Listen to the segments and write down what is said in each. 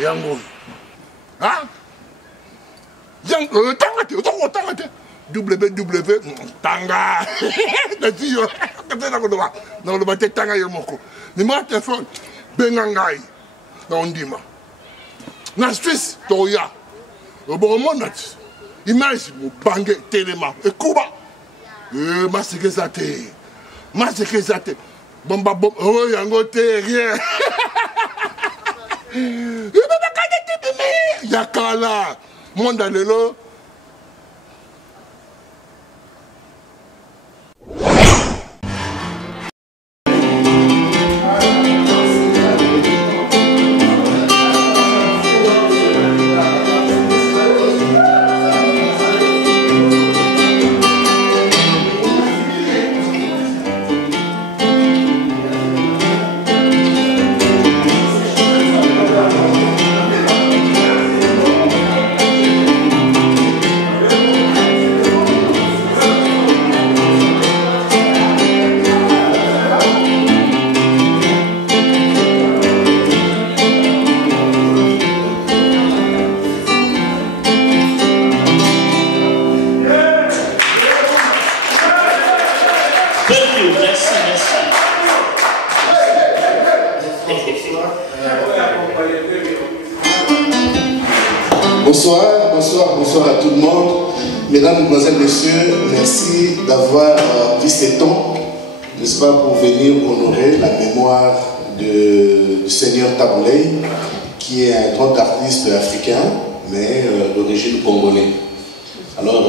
Yango. Hein? Yango, tanga. WW, tanga. T'as dit, dans le bâtiment, tanga yomoko. Numéro de téléphone, Bengangai. Dans Ndima. Na Suisse, Toya. Au bon moment, image, mon bangé, téléma. Et Kuba. Masekezate. Bomba, oh, yango, rien. Yakala. Mondalelo. Bonsoir à tout le monde. Mesdames, Mesdemoiselles, Messieurs, merci d'avoir pris ce temps, n'est-ce pas, pour venir honorer la mémoire du Seigneur Tabouley, qui est un grand artiste africain, mais d'origine congolaise. Alors,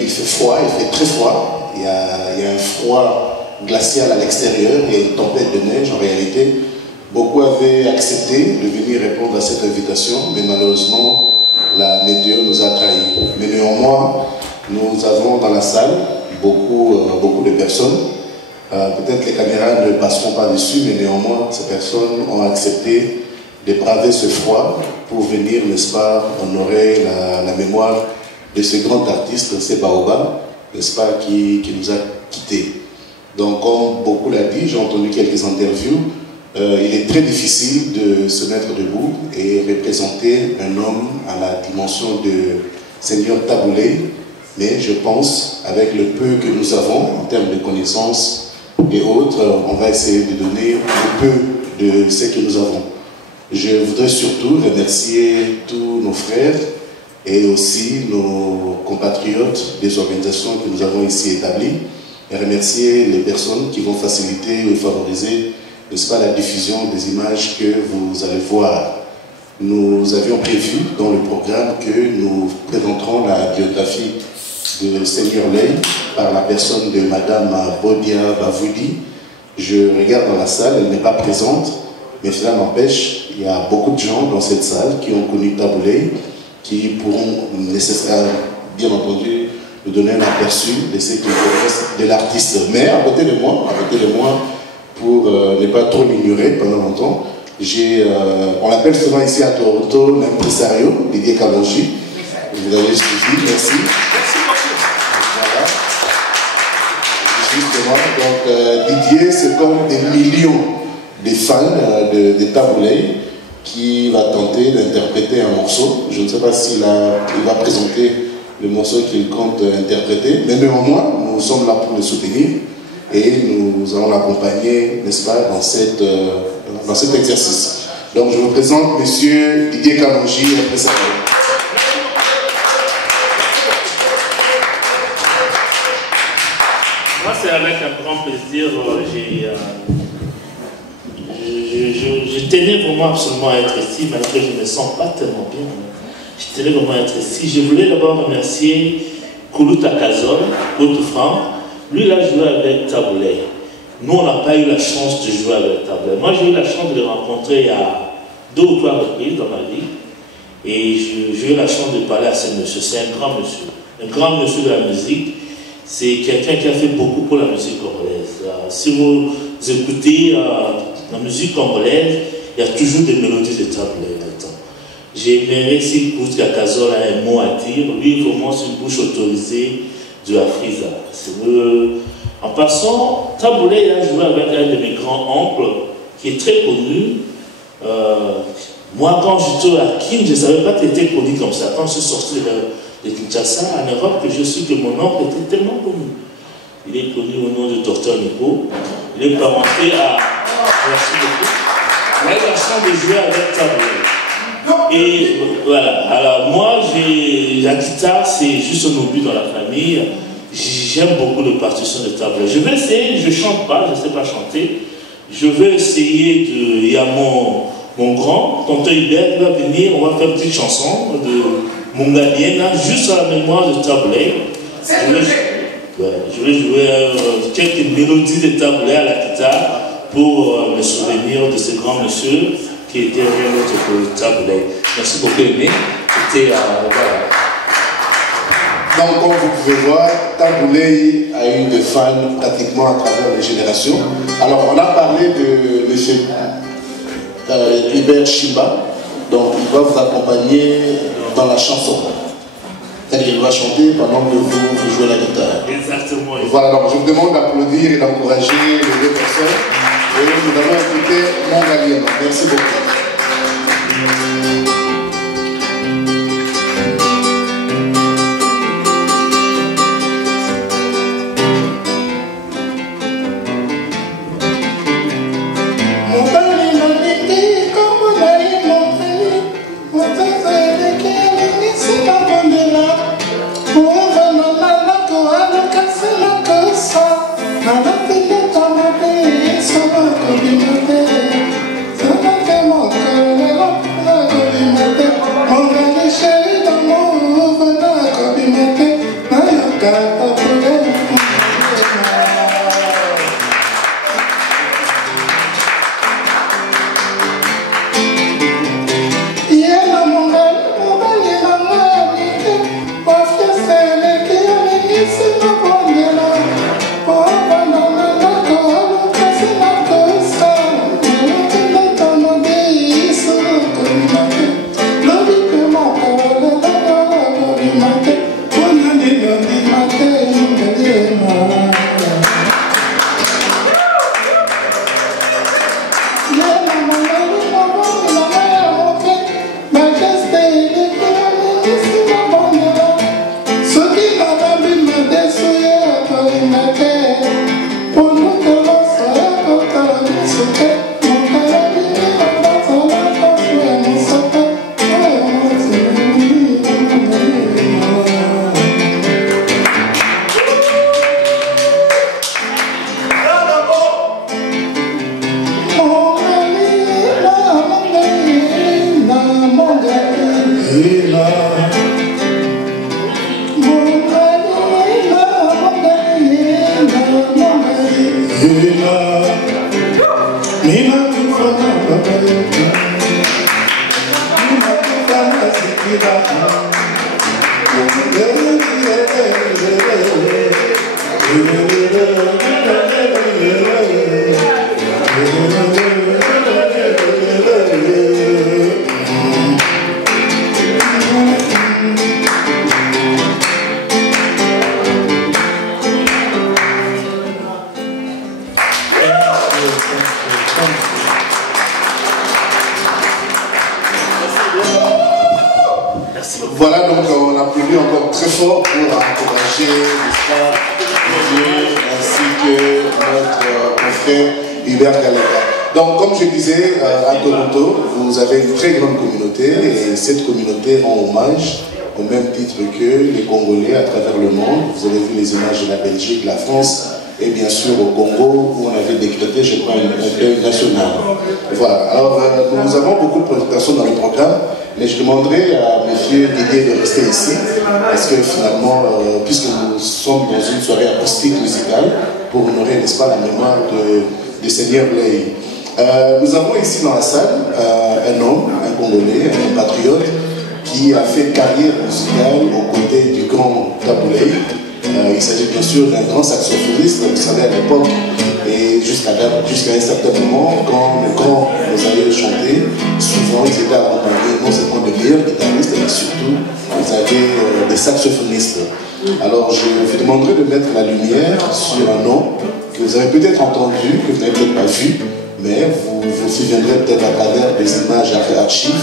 il fait froid, il fait très froid. Il y a un froid glacial à l'extérieur, il y a une tempête de neige en réalité. Beaucoup avaient accepté de venir répondre à cette invitation, mais malheureusement, la météo nous a trahis. Mais néanmoins, nous avons dans la salle beaucoup de personnes. Peut-être les caméras ne passeront pas dessus, mais néanmoins, ces personnes ont accepté de braver ce froid pour venir, n'est-ce pas, honorer la mémoire de ce grand artiste, c'est Baoba, n'est-ce pas, qui nous a quittés. Donc, comme beaucoup l'ont dit, j'ai entendu quelques interviews. Il est très difficile de se mettre debout et représenter un homme à la dimension de Seigneur Tabouley, mais je pense, avec le peu que nous avons en termes de connaissances et autres, on va essayer de donner le peu de ce que nous avons. Je voudrais surtout remercier tous nos frères et aussi nos compatriotes des organisations que nous avons ici établies et remercier les personnes qui vont faciliter ou favoriser, n'est-ce pas, la diffusion des images que vous allez voir. Nous avions prévu dans le programme que nous présenterons la biographie de Seigneur Ley par la personne de Madame Bodia Bavoudi. Je regarde dans la salle, elle n'est pas présente, mais cela n'empêche, il y a beaucoup de gens dans cette salle qui ont connu Tabouley, qui pourront nécessairement, bien entendu, nous donner un aperçu de ce qu'ils connaissent de l'artiste. Mais à côté de moi, pour ne pas trop l'ignorer pendant longtemps, on l'appelle souvent ici à Toronto l'impresario, Didier Kalonji. Vous avez suivi, merci. Voilà. Justement, donc Didier, c'est comme des millions de fans de Tabouley qui va tenter d'interpréter un morceau. Je ne sais pas s'il va présenter le morceau qu'il compte interpréter, mais néanmoins, nous sommes là pour le soutenir. Et nous allons l'accompagner, n'est-ce pas, dans cet exercice. Donc je vous présente M. Didier Kalonji, impresario. Moi, c'est avec un grand plaisir. Je tenais vraiment absolument à être ici, malgré que je ne me sens pas tellement bien. Je tenais vraiment à être ici. Je voulais d'abord remercier Koulouta Kazol, Koulouta Franck. Lui, il a joué avec Tabouley. Nous, on n'a pas eu la chance de jouer avec Tabouley. Moi, j'ai eu la chance de le rencontrer il y a 2 ou 3 reprises dans ma vie. Et j'ai eu la chance de parler à ce monsieur. C'est un grand monsieur. Un grand monsieur de la musique. C'est quelqu'un qui a fait beaucoup pour la musique congolaise. Si vous écoutez la musique congolaise, il y a toujours des mélodies de Tabouley là-dedans. J'aimerais si Koulouta Kazol a un mot à dire. Lui, vraiment, c'est une bouche autorisée de la Frisa. En passant, Tabouley a joué avec un de mes grands-oncles qui est très connu, Moi, quand j'étais à Kin, je ne savais pas qu'il était connu comme ça. Quand je suis sorti de Kinshasa, en Europe, que je suis que mon oncle était tellement connu. Il est connu au nom de Dr Nico. Il est parenté à... Merci beaucoup. Il a eu la chance de jouer avec Tablé. Et voilà. Alors moi, la guitare, c'est juste un hobby dans la famille. J'aime beaucoup les partitions de Tablé. Je vais essayer, je ne chante pas, je ne sais pas chanter. Je vais essayer de... Il y a mon grand, tonton Hubert, va venir, on va faire une petite chanson de Mongalienne, juste à la mémoire de Tablé. Je vais jouer quelques mélodies de Tablé à la guitare pour me souvenir de ce grand monsieur qui était rien d'autre que Tablé. Merci beaucoup, Aimé. C'était voilà. Donc, comme vous pouvez voir, Taboulé a eu des fans pratiquement à travers les générations. Alors, on a parlé de M. Hubert Chimba, donc il va vous accompagner dans la chanson. C'est-à-dire qu'il va chanter pendant que vous jouez la guitare. Exactement. Voilà, donc je vous demande d'applaudir et d'encourager les deux personnes. Et nous allons écouter Mongalienne. Merci beaucoup. Voilà, donc on applaudit encore très fort pour encourager l'histoire de Dieu ainsi que notre confrère Hubert Galega. Donc, comme je disais à Toronto, vous avez une très grande communauté et cette communauté rend hommage au même titre que les Congolais à travers le monde. Vous avez vu les images de la Belgique, la France et bien sûr au Congo où on avait décrété, je crois, un deuil national. Voilà, alors nous avons beaucoup de présentations dans le programme. Mais je demanderai à M. Didier de rester ici, parce que finalement, puisque nous sommes dans une soirée acoustique musicale, pour honorer, n'est-ce pas, la mémoire de Seigneur Blay. Nous avons ici dans la salle un homme, un Congolais, un patriote, qui a fait carrière musicale aux côtés du grand Taboulé. Il s'agit bien sûr d'un grand saxophoniste, vous savez, à l'époque, et jusqu'à un certain moment, quand le grand nous allait chanter, souvent ils étaient accompagnés non seulement de meilleurs guitaristes, mais surtout vous avez des saxophonistes. Alors je vous demanderai de mettre la lumière sur un nom que vous avez peut-être entendu, que vous n'avez peut-être pas vu, mais vous vous souviendrez peut-être à travers des images archives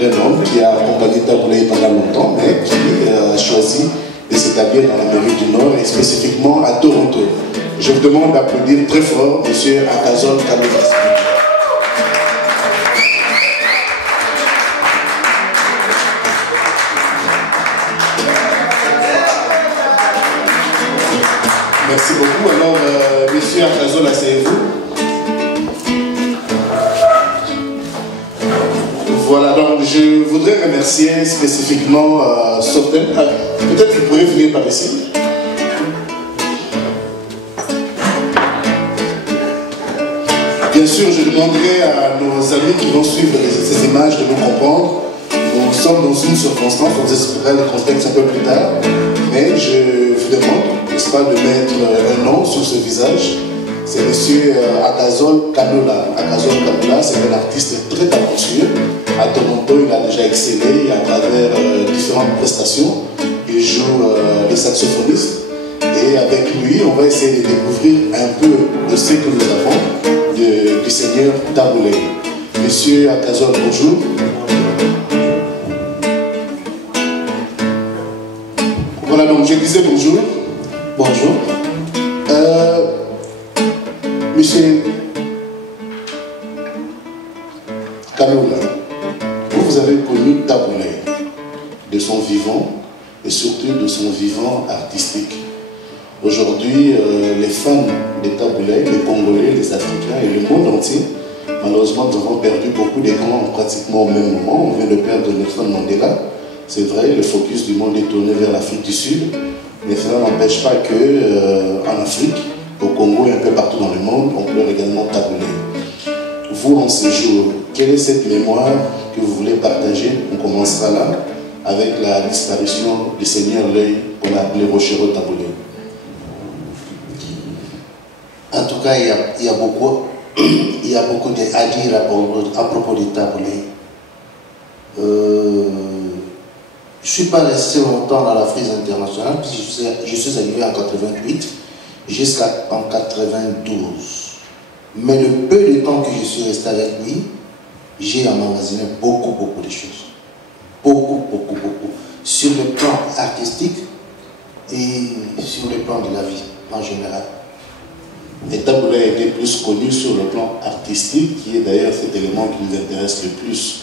d'un homme qui a accompagné Taboulay pendant longtemps, mais qui a choisi de s'établir dans l'Amérique du Nord et spécifiquement à Toronto. Je vous demande d'applaudir très fort M. Akazol Kanoula. Merci beaucoup. Alors, M. Akazol, asseyez-vous. Voilà, donc je voudrais remercier spécifiquement Sopten. Peut-être que vous pourriez venir par ici. Bien sûr, je demanderai à nos amis qui vont suivre ces images de nous comprendre. Nous sommes dans une circonstance, on vous expliquera le contexte un peu plus tard, mais je vous demande, n'est-ce pas, de mettre un nom sur ce visage. C'est M. Akazol Kanoula. Akazol Kanoula, c'est un artiste très talentueux. À Toronto, il a déjà excellé à travers différentes prestations. Il joue le saxophoniste. Et avec lui, on va essayer de découvrir un peu de ce que nous avons du Seigneur Taboulay. Monsieur Akazol, bonjour. Voilà, donc je disais bonjour. Bonjour. Monsieur Kanoula, vous avez connu Taboulay de son vivant et surtout de son vivant artistique. Aujourd'hui, les fans de Taboulay, les Congolais, les Africains et le monde entier, malheureusement, nous avons perdu beaucoup de grands pratiquement au même moment. On vient de perdre Nelson Mandela. C'est vrai, le focus du monde est tourné vers l'Afrique du Sud, mais cela n'empêche pas qu'en Afrique, au Congo et un peu partout dans le monde, on pleure également Taboulay. Vous, en ce jour, quelle est cette mémoire que vous voulez partager? On commencera là, avec la disparition du Seigneur L'Œil, qu'on a appelé Rochero Taboulay. En tout cas, il y a beaucoup à dire à propos de Taboulay. Je ne suis pas resté longtemps dans la frise internationale, puisque je suis arrivé en 88 jusqu'en 92. Mais le peu de temps que je suis resté avec lui, j'ai emmagasiné beaucoup de choses. Beaucoup. Sur le plan artistique et sur le plan de la vie en général. Et Taboulay a été plus connu sur le plan artistique, qui est d'ailleurs cet élément qui nous intéresse le plus.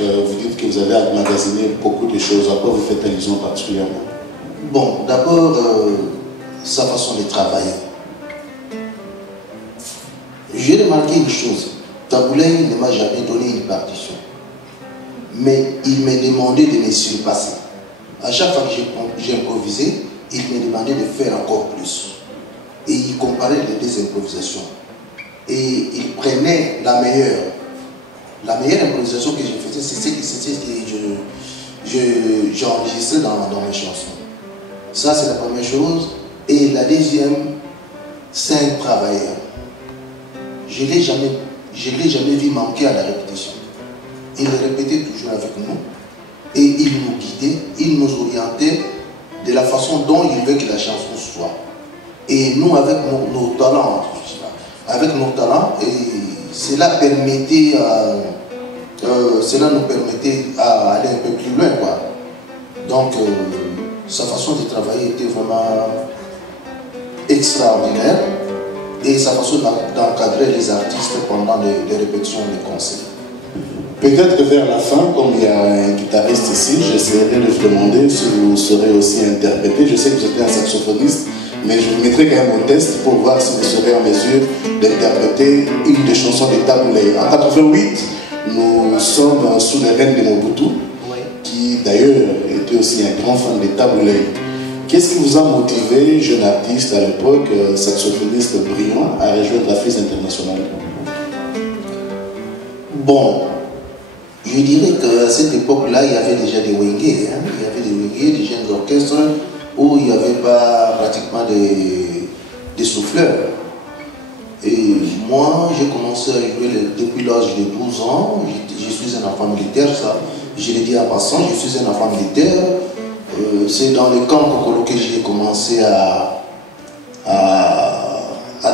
Vous dites que vous avez emmagasiné beaucoup de choses. À quoi vous faites allusion particulièrement? Bon, d'abord, sa façon de travailler. J'ai remarqué une chose. Taboulay ne m'a jamais donné une partition. Mais il m'a demandé de me surpasser. À chaque fois que j'ai improvisé, il me demandait de faire encore plus. Et il comparait les deux improvisations. Et il prenait la meilleure. La meilleure improvisation que je faisais, c'est ce que j'enregistrais dans mes chansons. Ça, c'est la première chose. Et la deuxième, c'est un travailleur. Je ne l'ai jamais vu manquer à la répétition. Il répétait toujours avec nous. Et il nous guidait, il nous orientait de la façon dont il veut que la chanson soit. Et nous, avec nos talents, cela nous permettait d'aller un peu plus loin, quoi. Donc, sa façon de travailler était vraiment extraordinaire. Et sa façon d'encadrer les artistes pendant les répétitions des concerts. Peut-être que vers la fin, comme il y a un guitariste ici, j'essaierai de vous demander si vous saurez aussi interpréter. Je sais que vous êtes un saxophoniste, mais je vous mettrai quand même au test pour voir si vous serez en mesure d'interpréter une des chansons de Taboulay. En 88, nous sommes sous les rênes de Mobutu, qui d'ailleurs était aussi un grand fan de Taboulay. Qu'est-ce qui vous a motivé, jeune artiste à l'époque, saxophoniste brillant, à rejoindre la frise internationale? Bon, je dirais qu'à cette époque-là, il y avait déjà des wenge, il y avait des wenge, des jeunes orchestres, où il n'y avait pas pratiquement des souffleurs. Et moi, j'ai commencé à jouer depuis l'âge de 12 ans. Je suis un enfant militaire, ça. Je l'ai dit en passant, je suis un enfant militaire. C'est dans le camp Kokolo que j'ai commencé à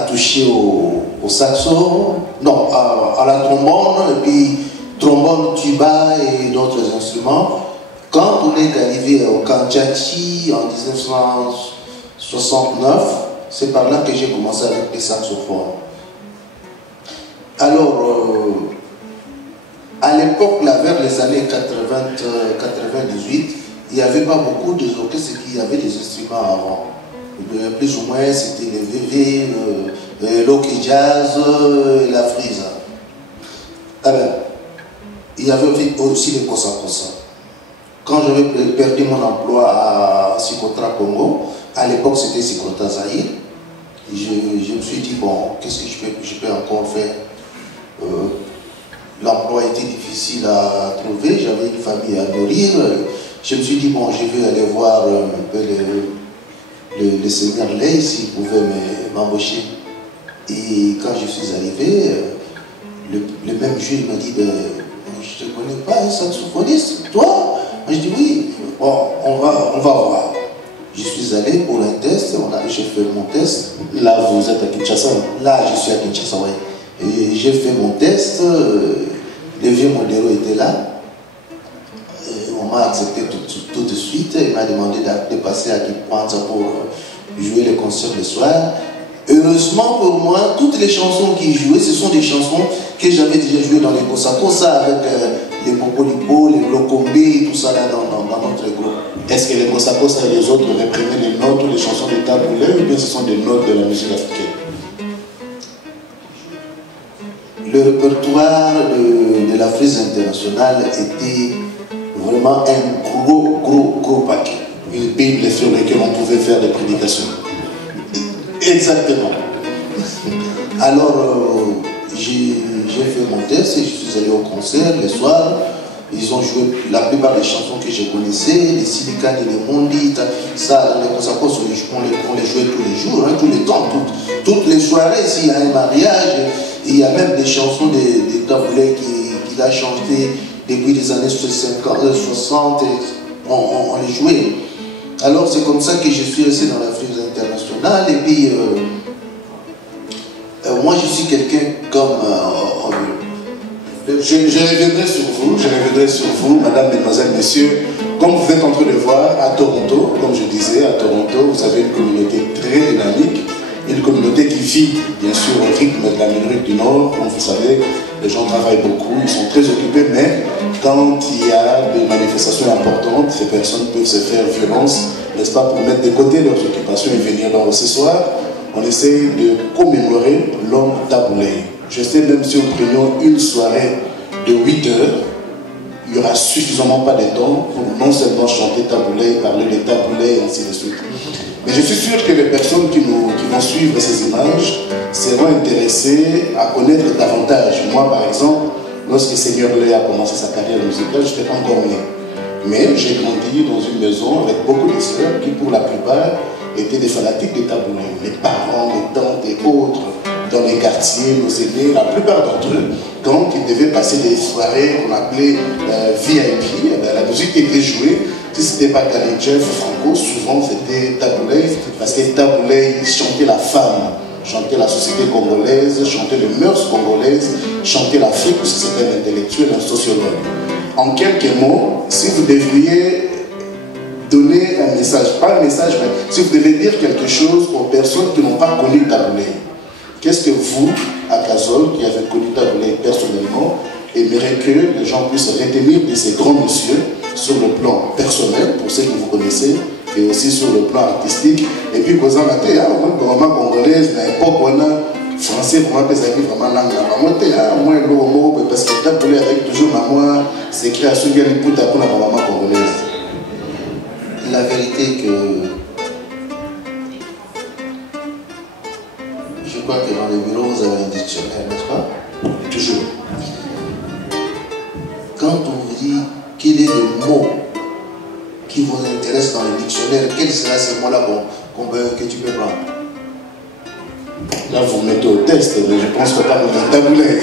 toucher au saxo. non, à la trombone, et puis trombone, tuba et d'autres instruments. Quand on est arrivé au Kanchachi en 1969, c'est par là que j'ai commencé avec les saxophones. Alors, à l'époque, là, vers les années 98, il n'y avait pas beaucoup d'orchestres qui avaient des instruments avant. Plus ou moins, c'était les VV, l'Oki Jazz, la Frise. Alors, il y avait aussi les Kosa Kosa. Quand j'avais perdu mon emploi à Sikotra Congo, à l'époque c'était Sikotra Zaïre, je me suis dit, bon, qu'est-ce que je peux encore faire? L'emploi était difficile à trouver, j'avais une famille à nourrir. Je me suis dit, bon, je vais aller voir un peu le seigneur Ley s'il pouvait m'embaucher. Et quand je suis arrivé, le même jour, il m'a dit, ben, je ne te connais pas, un saxophoniste, toi? Je dis oui, bon, on va voir. Je suis allé pour un test, j'ai fait mon test. Là, vous êtes à Kinshasa? Là, je suis à Kinshasa, oui. Et j'ai fait mon test, le vieux Modero était là. Et on m'a accepté tout de suite. Il m'a demandé de passer à Kipanza pour jouer les concerts le soir. Heureusement pour moi, toutes les chansons qu'il jouait, ce sont des chansons que j'avais déjà jouées dans les Kosa Kosa avec les Popolipo, les Lokombe et tout ça là dans notre groupe. Est-ce que les Kosa Kosa et les autres reprenaient les notes ou les chansons de Taboulé ou bien ce sont des notes de la musique africaine? Le répertoire de la Frise internationale était vraiment un gros paquet. Une Bible sur laquelle on pouvait faire des prédications. Exactement. Alors, j'ai fait mon test et je suis allé au concert le soir. Ils ont joué la plupart des chansons que je connaissais, les Silicani, les Mondi, ça, dans les concerts, on les jouait tous les jours, hein, tous les temps, toutes les soirées. S'il y a un mariage, il y a même des chansons des Taboulé qu'il a chanté depuis les années 60, on les jouait. Alors c'est comme ça que je suis resté dans la Frise internationale. Et puis, moi je suis quelqu'un comme... je reviendrai sur vous, madame, mesdemoiselles, messieurs. Comme vous êtes en train de voir à Toronto, comme je disais, à Toronto, vous avez une communauté très dynamique, une communauté qui vit, bien sûr, au rythme de l'Amérique du Nord. Comme vous savez, les gens travaillent beaucoup, ils sont très occupés, mais quand il y a des manifestations importantes, ces personnes peuvent se faire violence, n'est-ce pas, pour mettre de côté leurs occupations et venir. Donc ce soir, on essaie de commémorer l'homme Taboulé. Je sais même si nous prenions une soirée de 8 heures, il n'y aura suffisamment pas de temps pour non seulement chanter Taboulé, parler de Taboulé et ainsi de suite. Mais je suis sûr que les personnes qui vont suivre ces images seront intéressées à connaître davantage. Moi, par exemple, lorsque Seigneur Ley a commencé sa carrière musicale, je n'étais pas encore né. Mais j'ai grandi dans une maison avec beaucoup de sœurs qui, pour la plupart, étaient des fanatiques de Taboulé. Mes parents, mes tantes et autres, dans les quartiers, nos aînés, la plupart d'entre eux, quand ils devaient passer des soirées qu'on appelait VIP, la musique était jouée. Si ce n'était pas Khaled Jeff, Franco, souvent c'était Taboulé, parce que Taboulé chantait la femme, chantait la société congolaise, chantait les mœurs congolaises, chantait l'Afrique, parce que c'était un intellectuel, un sociologue. En quelques mots, si vous devriez donner un message, pas un message, mais si vous devez dire quelque chose aux personnes qui n'ont pas connu Taboulé, qu'est-ce que vous, à Kazol, qui avez connu Taboulé personnellement, aimeriez que les gens puissent retenir de ces grands messieurs sur le plan personnel, pour ceux que vous connaissez, et aussi sur le plan artistique. Et puis, quand on a été, vraiment congolaise, mais pas français, vraiment, vraiment langue, moi, parce que Taboulé avec toujours maman, c'est création de pour la maman congolaise. La vérité que je crois que dans les bureaux, vous avez un dictionnaire, n'est-ce pas? Toujours. Quand on vous dit quel est le mot qui vous intéresse dans le dictionnaire, quel sera ce mot-là que tu peux prendre? Là, vous mettez au test, mais je pense que pas vous Taboulé.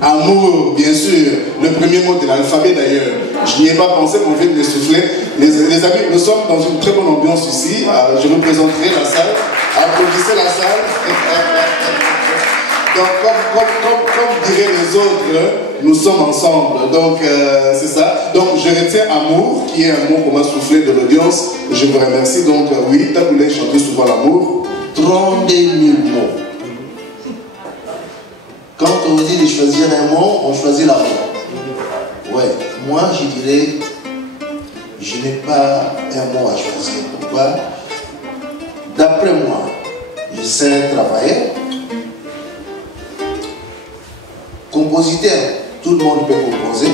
Amour, bien sûr. Le premier mot de l'alphabet d'ailleurs. Je n'y ai pas pensé, mais on vient de le souffler. Les amis, nous sommes dans une très bonne ambiance ici. Je vous présenterai la salle. Applaudissez la salle. Donc, comme diraient les autres, nous sommes ensemble. Donc, c'est ça. Donc, je retiens amour, qui est un mot qu'on m'a soufflé de l'audience. Je vous remercie. Donc, oui, Taboulé chantait souvent l'amour. 32 000 mots. Quand on dit de choisir un mot, on choisit l'amour. Ouais, moi, je dirais, je n'ai pas un mot à choisir. Pourquoi? D'après moi, je sais travailler. Compositeur, tout le monde peut composer,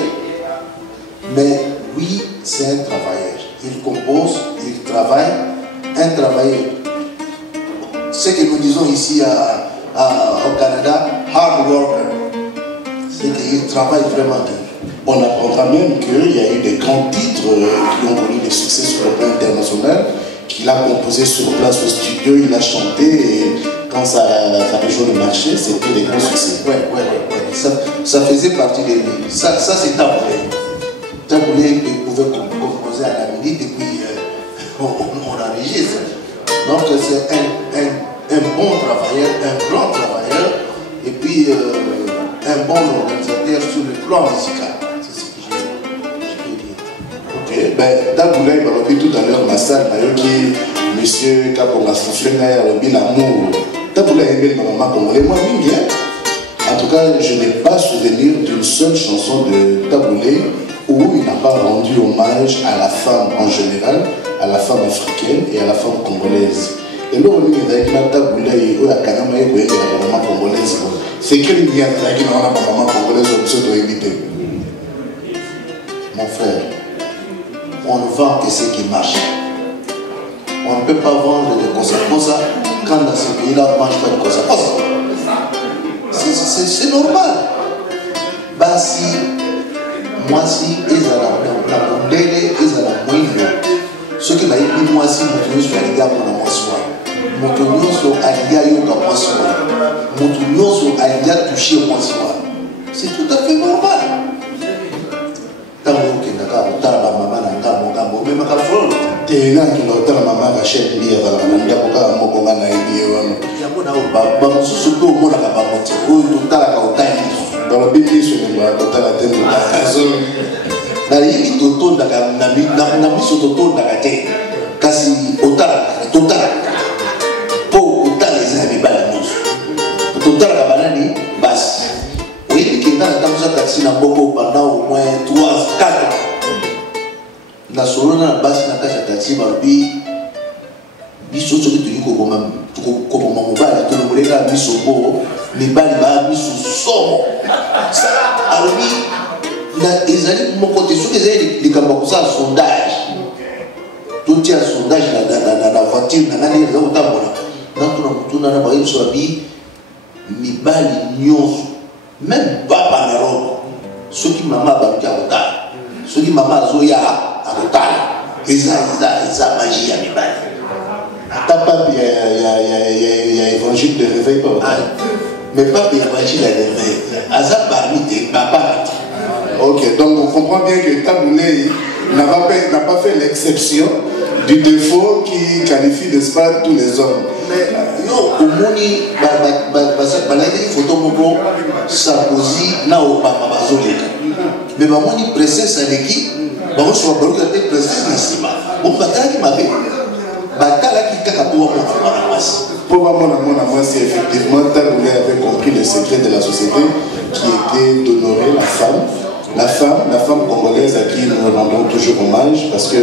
mais oui, c'est un travailleur. Il compose, il travaille, un travailleur. Ce que nous disons ici au Canada, hard worker, c'est qu'il travaille vraiment bien. On apprendra même qu'il y a eu des grands titres qui ont connu des succès sur le plan international, qu'il a composé sur place au studio, il a chanté, et quand ça a joué le marché, c'était des grands succès. Ouais. Ça faisait partie de lui. Ça c'est Taboulé. Taboulé pouvait composer à la minute et puis on enregistre. Donc c'est un bon travailleur, un grand travailleur, et puis un bon organisateur sur le plan musical. C'est ce que je peux dire. Ok, ben Taboulé, il m'a dit tout à l'heure, ma salle, qui monsieur Kabonga soufflé, l'amour. Taboulé a aimé ma maman congolais, moi, bien. En tout cas, je n'ai pas souvenir d'une seule chanson de Taboulé où il n'a pas rendu hommage à la femme en général, à la femme africaine et à la femme congolaise. Et là, on dit que Taboulé ou la Kanama est la maman congolaise. C'est quel lien avec la maman congolaise au pseudo-évité? Mon frère, on ne vend que ce qui marche. On ne peut pas vendre des cosas quand dans ce pays-là on ne mange pas de cosas. C'est normal. Basi, moi si, ils ont la mondele, ils ont la moïne. Ce qui m'a dit, moi si, mon sur les gars pour la moisson. Mon sur Alia yoga moisson. Mon sur Alia touché moisson. C'est tout à fait normal. Tant que d'accord, t'as la maman, même à Cafol. T'es là qui l'auteur la maman achète lié à la maman, il y a beaucoup de gens qui ont lié. Il y a beaucoup de gens qui ont dans le Bible, sur le total atteint de la zone. Na yiki totonda na miso totonda kate kasi otala po otala ezali bala nyonso totala ka banani basi oyebi kenda na ntango za taxi na mboko pendant au moins 3-4 na solo na basi na kati ya taxi balobi biso soki toyi koboma mobali tolongoleka biso po mibali baya biso somo alobi ezali moko te soki ezali likambo kosala sondage totia sondage na voiture na ngani eza kotambola natuna motuna na bayebi so babi mibali nyonso même papa na robe soki mama abaluki akotala soki mama azoya akotala eza magie ya mibali ata pape ya évangile de réveil pas mais pape ya évangile ya réveil aza parmi te bapapa te. Ok, donc on comprend bien que Taboulé n'a pas fait l'exception du défaut qui qualifie, n'est-ce pas, tous les hommes. Mais yo, omoni, balaki photo moko Sarkozy na Obama bazoleka. Mais bamoni princesse aleki, bango so baluka te princesse na sima. Bon batalaki mabe. Batalaki kaka po mona mwasi. Pour mona mwasi, effectivement, Taboulé avait compris le secret de la société qui était d'honorer la femme. La femme congolaise à qui nous rendons toujours hommage parce que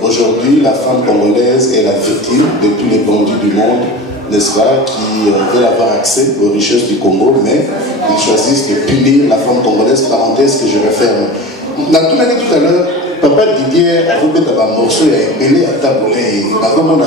aujourd'hui la femme congolaise est la victime de tous les bandits du monde, n'est-ce pas, qui veulent avoir accès aux richesses du Congo, mais ils choisissent de punir la femme congolaise, parenthèse que je referme. On a tout dit tout à l'heure, papa Didier a remis dans un morceau, il a mêlé à Taboulé, il a vraiment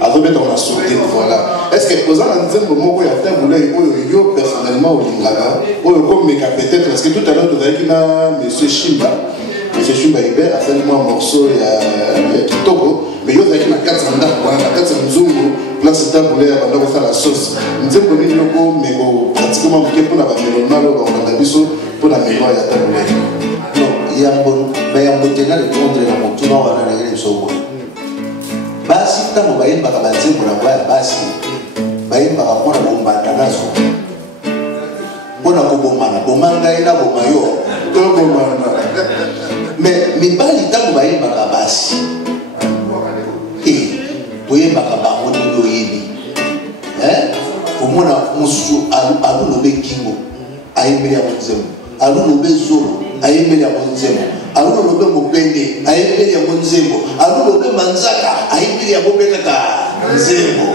à remettre dans la sortie, voilà. Est-ce que vous avez dit que moi, Taboulé, yo personnellement au Lingala, comme peut-être, parce que tout à l'heure, vous avez dit que M. Chimba Hibert a fait un morceau, il y a Kitoko, mais il y a une carte de Nzungu, place Taboulé, avant de faire la sauce. Nous avons dit que pratiquement pour la mélodie, pour la mémoire de Taboulé. Non, il y a un bon tenant de contre la monture, on va aller sur le basi, tant que vous avez un basi, vous avez un basi, vous avez un basi, na bomayo to bomana mais mibali tango bayembaka basi toyembaka bango ndenge oyebi omona mosusu alulobe kingo ayembeli yango nzembo alulobe zolo ayembeli yango nzembo alulobe mopende ayembeli yango nzembo alulobe manzaka ayembeli yango mpe kaka nzembo.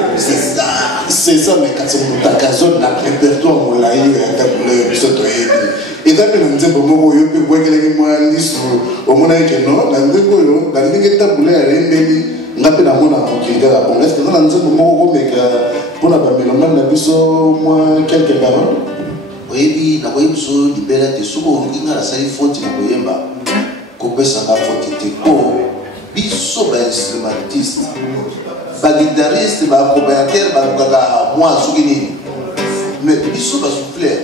C'est ça, mais quand on a zone na répertoire molai ya tabule biso toyebi eza mpe na nzembo moko oyo mpe bwekeleki mwa lisu omona eke no na nzembo oyo na ndenge tabule ayembeli nga mpe namona mokili kaka bongo estce eza na nzembo moko komeka mpona bamelomane na biso mwa quelque parole oyebi nakoyebi biso libela te soki oluki nga nasali foti na koyemba kopesanga foti te po biso bainstrumentiste baguitariste baaccompagnateur balukaka mwa soki nini mais biso basouffleur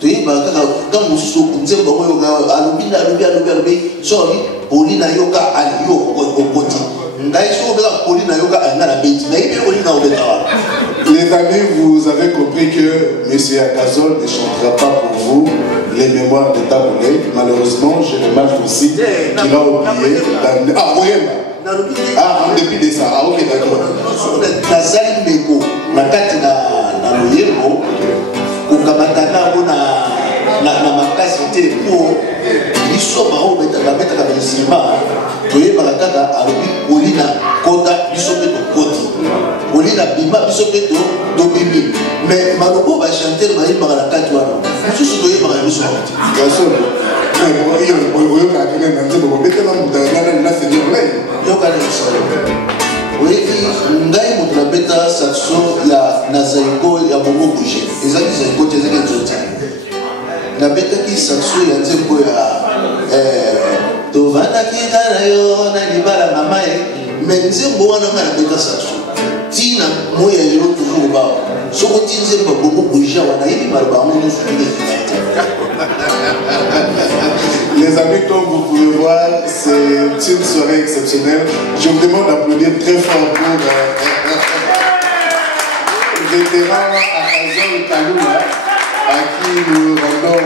toyebaka kaka ntango mosusu nzembo oyo alobi soki poli na yoka aliyo okoti ngai soki obeka poli na yoka anga na beti nayebi poli na obeta wana. Les amis, vous avez compris que M. Akazol ne chantera pas pour vous les mémoires de Taboulé. Malheureusement, je remarque aussi qu'il a oublié d'amener. Ah, Oyemba. Ah, en dépit de ça. Ah, ok, d'accord. Nazali Meko, na kati na Loyembo, kokamatana na makasi te po biso bao betaka bensima toyebaka kaka alobi kolina kota biso mpe tokoti kolina bima biso mpe tobimi mais malobo bachantere bayebaka na kati wana mosusu toyebaka biso bakoti oyokakene na nzembo kobetela mutana na seigneur lai yokana misalo oyebi ngai moto nabeta saxo na zaiko ya bongo bouge ezaki zaiko te ezaki nzoti nabetaki saxo ya nzembo ya tovandaki na yo na libala mama ye mais nzembo wana nga nabeta saxo tina moya lelo toujours bao soko ti nzembo bongo bouge wana yebi maloba yango nyonso ndenge efinate. Les amis, comme vous pouvez voir, c'est une soirée exceptionnelle. Je vous demande d'applaudir très fort pour le vétéran Akazol Kalula, à qui nous rendons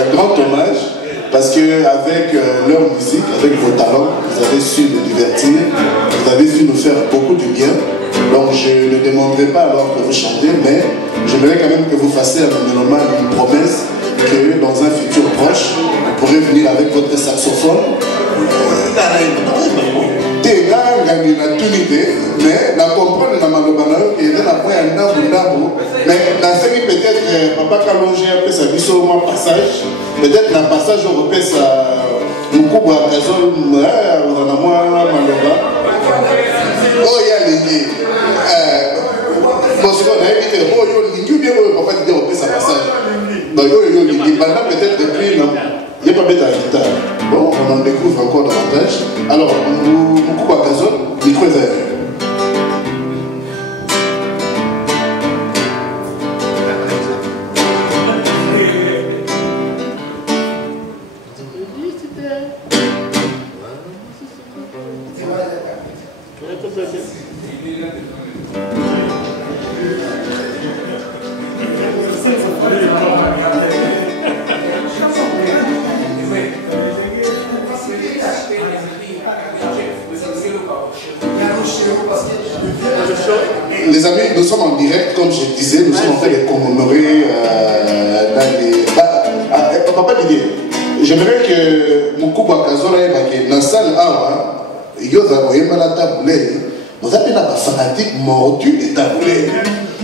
un grand hommage, parce qu'avec leur musique, avec vos talents, vous avez su nous divertir, vous avez su nous faire beaucoup de bien. Donc je ne demanderai pas alors que vous chantez, mais j'aimerais quand même que vous fassiez à nos mélomanes une promesse que dans un futur proche, vous pourrez venir avec votre saxophone. Mais la comprendre dans ma lobana qui est dans la pointe mais dans ce qui peut-être papa Kalonge a fait sa vie sur mon passage, peut-être la passage européen ça nous coupe à Kazol, on a moins maloba. Oh il y a les bon c'est qu'on a évité oh yo bien papa dit européen sa passage. Donc pendant peut-être depuis là, il n'y a pas bête à la guitare. Bon, on en découvre encore davantage. Alors, nous coupe à Kazol, micro est ailleurs. Les amis, nous sommes en direct, comme je disais, nous sommes en train de commémorer dans les... Papa Didier, j'aimerais que Moukouba Kazola et dans la salle Awa, Yoza Oyema la taboulée, nous avons un fanatique mordu de taboulée.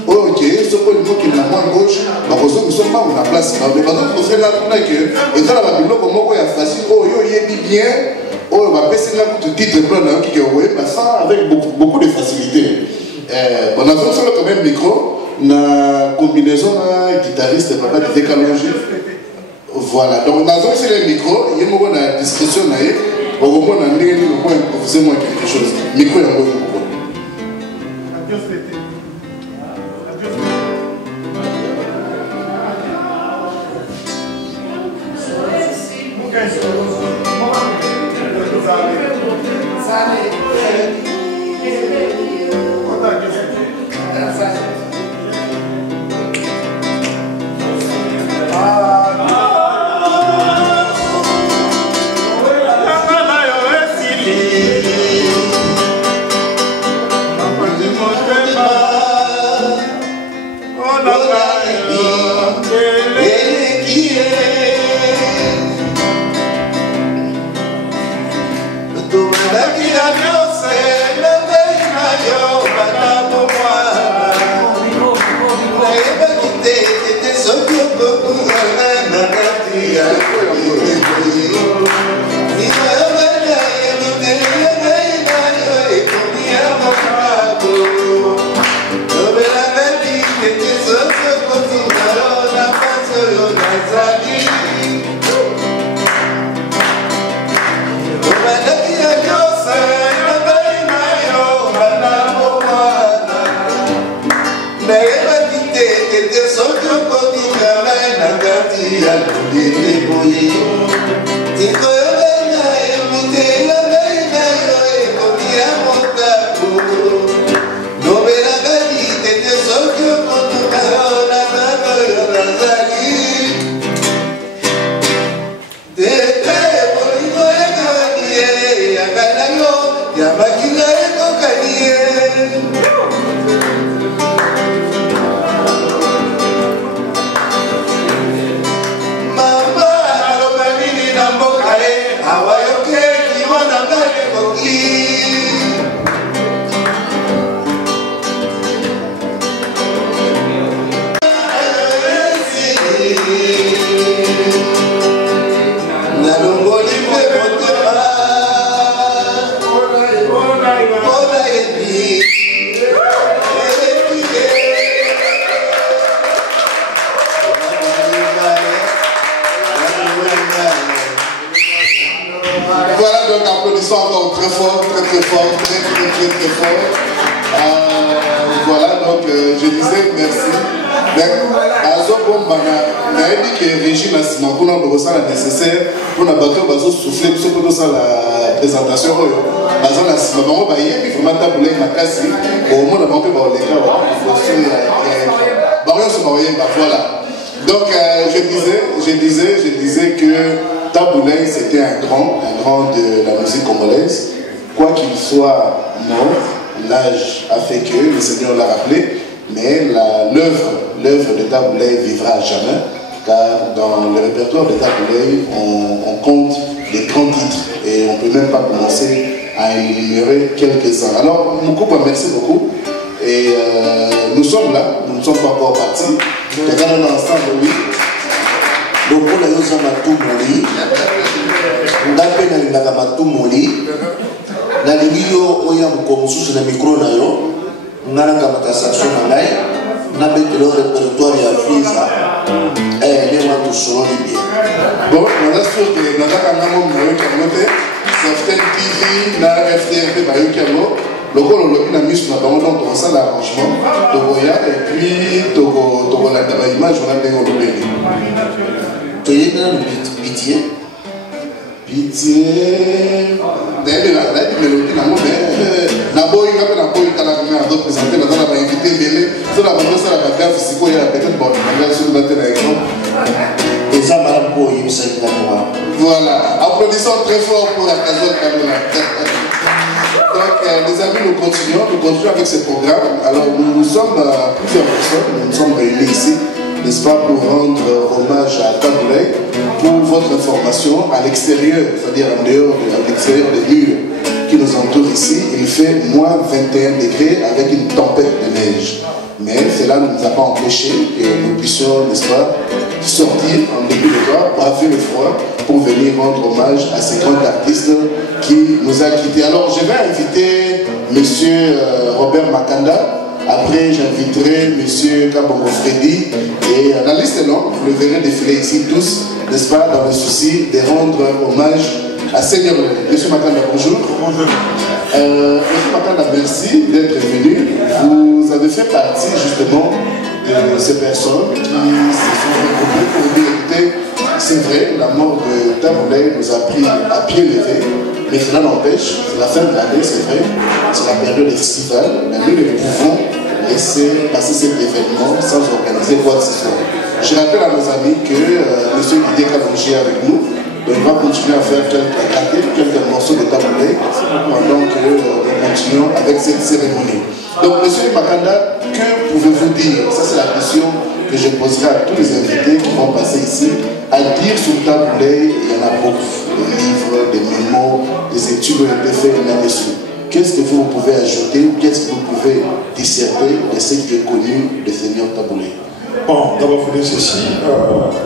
Ok, ce que nous qui est la main gauche, nous sommes pas en place. Mais par exemple, nous faisons là que, et dans la Babylone, comme on est facile, oh, yo, y bien, oh, on va passer là pour te titre blanc, qui est avec beaucoup de facilité. On a fait quand même micro, na combinaison guitariste papa de Kalonge. Voilà, donc on a fait le micro, il y a une discussion, au moment où on a improvisé moi quelque chose. Micro est un bon micro. Voilà, donc je disais merci. Régime pour la nécessaire pour la bateau souffler pour la présentation. Voilà. Donc je disais que Taboulay c'était un grand de la musique congolaise. Quoi qu'il soit mort, l'âge a fait que, le Seigneur l'a rappelé, mais l'œuvre de Taboulay vivra à jamais, car dans le répertoire de Taboulay, on compte des grands titres et on ne peut même pas commencer à énumérer quelques-uns. Alors, Moukouba, merci beaucoup. Et nous sommes là, nous ne sommes pas encore partis. Regardez un instant, oui. Donc, on a eu tout moli. On a peine à tout moli. Na lingiyo oya mkomususu na micro na yo ngala kama tasation na ngai na betelo répertoire ya Fiza les watu solo bien. Bon, on a sûr que na kanga mo moyo kamote Softel TV na FTRP bayo kamo lokolo lobi na misu na bango donc on ça l'arrangement de Boya et puis to la taba image on a bien olobeli. To yena pitié d'ailleurs la mélodie n'a pas na boy na boy kala na d'autres présenter na la invité belé sur la bande ça la bagage physique il y a peut-être bon on va sur la télé et ça madame boy il s'est là voilà applaudissons très fort pour la Casole Kamela. Donc les amis nous continuons avec ce programme. Alors nous sommes plusieurs personnes, nous sommes réunis ici, n'est-ce pas, pour rendre hommage à Taboulay. Pour votre information, à l'extérieur, c'est-à-dire en dehors, à l'extérieur des murs qui nous entourent ici, il fait moins 21 degrés avec une tempête de neige. Mais cela ne nous a pas empêché que nous puissions, n'est-ce pas, sortir en début de soir, braver le froid pour venir rendre hommage à ces grands artistes qui nous a quittés. Alors je vais inviter M. Robert Makanda. Après, j'inviterai M. Kabongo Freddy et la liste est longue, vous le verrez défiler ici tous, n'est-ce pas, dans le souci de rendre hommage à Seigneur. M. Makanda, bonjour. Bonjour. M. Makanda, merci d'être venu. Vous avez fait partie justement de ces personnes qui se sont regroupées pour dire, écoutez, c'est vrai, la mort de Taboulay nous a pris à pied levé, mais cela n'empêche, c'est la fin de l'année, c'est vrai, c'est la période estivale, mais nous ne pouvons laisser passer cet événement sans organiser quoi que ce soit. Je rappelle à nos amis que M. Didier Kalonji est avec nous, donc on va continuer à faire quelques morceaux de Taboulay pendant que nous continuons avec cette cérémonie. Donc, M. Makanda, que pouvez-vous dire? Ça, c'est la question que je poserai à tous les invités qui vont passer ici. À dire sur Taboulay, il y en a beaucoup. Des livres, des mémos, des études ont été faites là-dessus. Qu'est-ce que vous pouvez ajouter? Qu'est-ce que vous pouvez discerner de ce qui est connu de Seigneur Taboulay? Bon, d'abord, il faut dire ceci.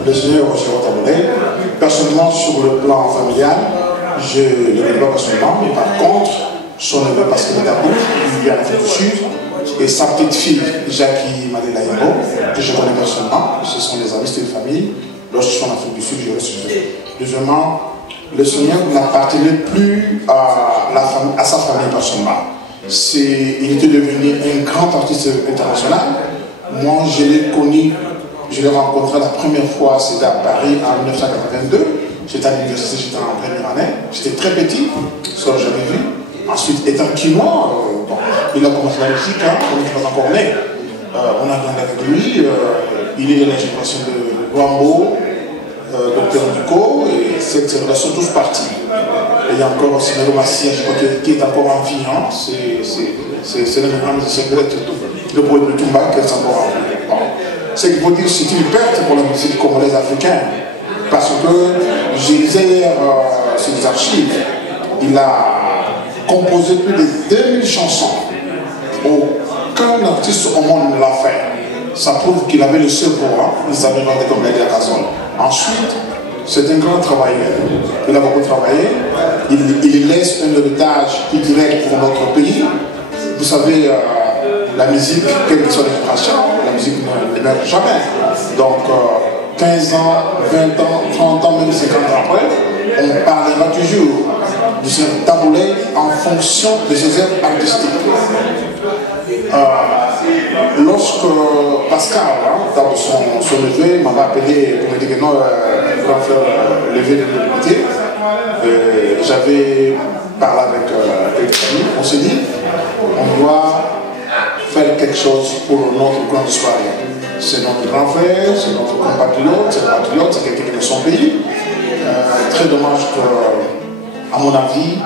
Le Seigneur Taboulay, personnellement, sur le plan familial, je ne le connais pas personnellement, mais par contre, son neveu Pascal Tabou, il vient en Afrique du Sud, et sa petite fille, Jackie Madela Yabo, que je connais personnellement, ce sont des amis, c'est une famille. Lorsque je suis en Afrique du Sud, je reste chez eux. Deuxièmement, le Seigneur n'appartenait plus à sa famille personnellement. Il était devenu un grand artiste international. Moi, je l'ai connu, je l'ai rencontré la première fois, c'était à Paris en 1982. J'étais à l'université, j'étais en première année. J'étais très petit, ce que j'avais vu. Ensuite, étant quinois, bon, il a commencé la musique, hein, on n'était pas encore né. On a grandi avec lui. Il est de la génération de Wambo, Docteur Duco, et cette relation tous partis. Et il y a encore aussi Nero Massia, je crois, qui est encore en vie. Hein. C'est le même secret de poète de Toumba qui est encore en vie. Bon. Ce qu'il faut dire, c'est une perte pour la musique congolaise africaine. Parce que j'ai lisé sur les archives, il a composé plus de 2000 chansons. Aucun artiste au monde ne l'a fait. Ça prouve qu'il avait le cerveau, hein. Il savait chanter comme Nadia Kazol. Ensuite, c'est un grand travailleur. Il a beaucoup travaillé. Il laisse un héritage culturel pour notre pays. Vous savez, la musique, quelle que soit les générations, la musique ne meurt jamais. Donc, 15 ans, 20 ans, 30 ans, même 50 ans après, on parlera toujours de ce taboulet en fonction de ses œuvres artistiques. Lorsque Pascal, hein, dans son levé, m'avait appelé pour me dire que non, il va faire lever de l'unité, j'avais parlé avec lui, on s'est dit, on doit faire quelque chose pour notre grande histoire. C'est notre grand frère, c'est notre compatriote, c'est quelqu'un de son pays. Très dommage que, à mon avis,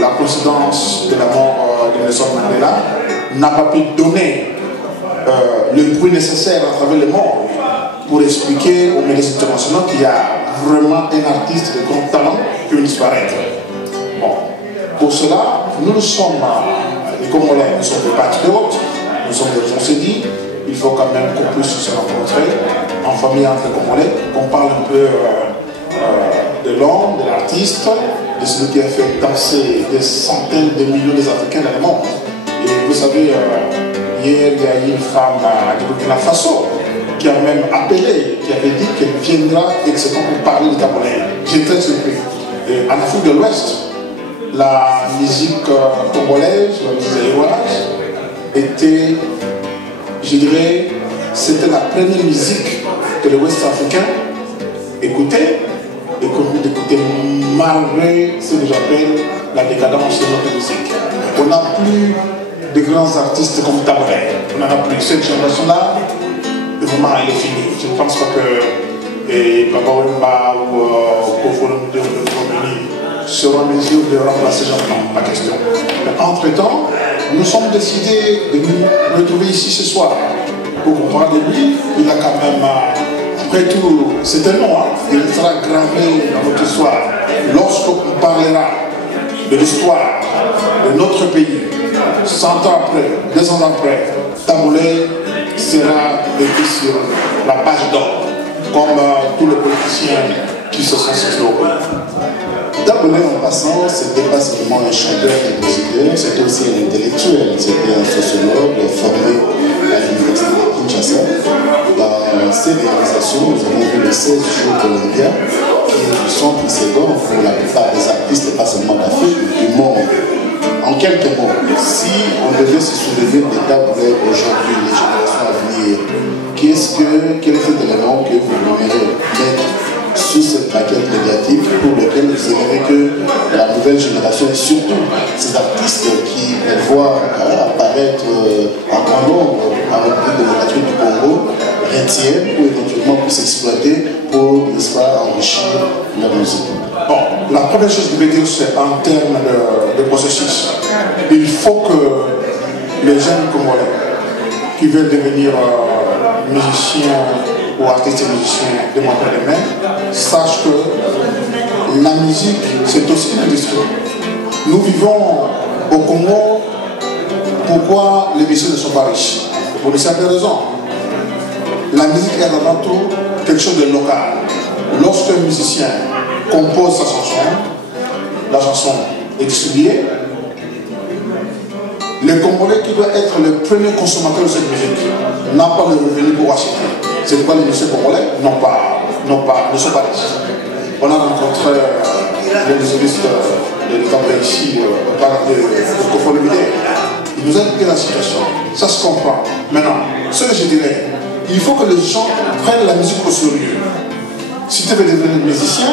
la coïncidence de la mort de Nelson Mandela n'a pas pu donner le bruit nécessaire à travers le monde pour expliquer aux médias internationaux qu'il y a vraiment un artiste de grand talent qui peut disparaître. Bon. Pour cela, nous sommes les Congolais, nous sommes des patriotes, nous sommes des gens, on s'est dit, il faut quand même qu'on puisse se rencontrer en famille entre Congolais, qu'on parle un peu de l'homme, de l'artiste, de celui qui a fait danser des centaines de millions d'Africains dans le monde. Et vous savez, hier, il y a eu une femme de Burkina Faso qui a même appelé, qui avait dit qu'elle viendra exactement pour parler du Camerounais. J'étais très surpris. Et en Afrique de l'Ouest, la musique congolaise, la musique zaïroise, était, je dirais, c'était la première musique que l'Ouest africain écoutait, et qu'on écoutait malgré ce que j'appelle la décadence de notre musique. On n'a plus de grands artistes comme Taboré. On n'en a plus. Cette génération-là, vraiment, elle est finie. Je ne pense pas que Baba Wemba ou Kofolo de seront en mesure de remplacer Jean-Claude, pas question. Mais entre-temps, nous sommes décidés de nous retrouver ici ce soir pour qu'on parle de lui. Il a quand même, après tout, c'est un nom, hein, il sera gravé dans notre histoire. Lorsqu'on parlera de l'histoire de notre pays, 100 ans après, 200 ans après, Taboulé sera écrit sur la page d'or, comme tous les politiciens qui se sont succédés au pays. Taboulé, en passant, c'était pas seulement un chanteur de musique, c'était aussi un intellectuel, c'était un sociologue formé à l'université de Kinshasa. Dans ces réalisations, nous avons vu les 16 jours d'Olympia, qui sont précédents pour la plupart des artistes, pas seulement d'Afrique, mais du monde. En quelques mots, si on devait se souvenir de Taboulé aujourd'hui, les générations à venir, quel est cet élément que vous aimeriez mettre sur cette maquette médiatique pour lequel vous aimeriez que la nouvelle génération, et surtout ces artistes qui voient apparaître en grand nombre en République démocratique du Congo, retiennent ou éventuellement pour s'exploiter, pour, n'est-ce pas, enrichir leur musique? Bon, la première chose que je veux dire, c'est en termes de processus. Il faut que les jeunes Congolais qui veulent devenir musiciens ou artistes et musiciens de mon père sachent que la musique, c'est aussi une industrie. Nous vivons au Congo, pourquoi les musiciens ne sont pas riches? Pour une certaine raison. La musique est avant tout quelque chose de local. Lorsqu'un musicien compose sa chanson, la chanson est distribuée, le Congolais qui doit être le premier consommateur de cette musique n'a pas le revenu pour acheter. C'est pourquoi les musiciens congolais ne sont pas riches. On a rencontré les musiciens de l'État ici, par de Kofolo Bidé. Il nous a expliqué la situation. Ça se comprend. Maintenant, ce que je dirais, il faut que les gens prennent la musique au sérieux. Si tu veux devenir musicien,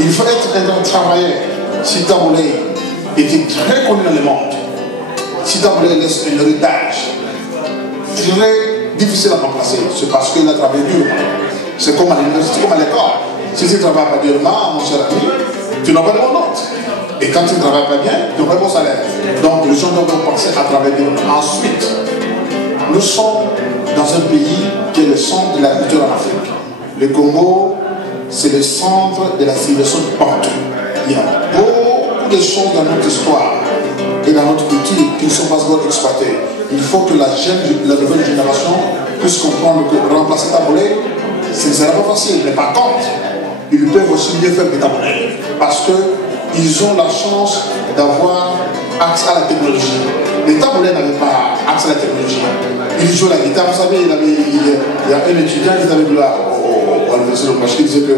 Il faut être un grand travailleur. Si Taboulé était très connu dans le monde, si Taboulé laisse un héritage très difficile à remplacer, c'est parce qu'il a travaillé dur. C'est comme à l'université, comme à l'école. Si tu ne travailles pas durement, mon cher ami, tu n'as pas de bonnes notes. Et quand tu ne travailles pas bien, tu n'as pas de bon salaire. Donc les gens doivent penser à travailler durement. Ensuite, nous sommes dans un pays qui est le centre de la culture en Afrique. Le Congo, c'est le centre de la civilisation partout. Il y a beaucoup de choses dans notre histoire et dans notre culture qui ne sont pas encore exploitées. Il faut que la nouvelle génération puisse comprendre que remplacer Taboulé, ce ne sera pas facile. Mais par contre, ils peuvent aussi mieux faire que Taboulé parce qu'ils ont la chance d'avoir accès à la technologie. Les Taboulé n'avaient pas accès à la technologie. Ils jouaient la guitare. Vous savez, il y a un étudiant qui avait vu là à l'université de Machine qui disait que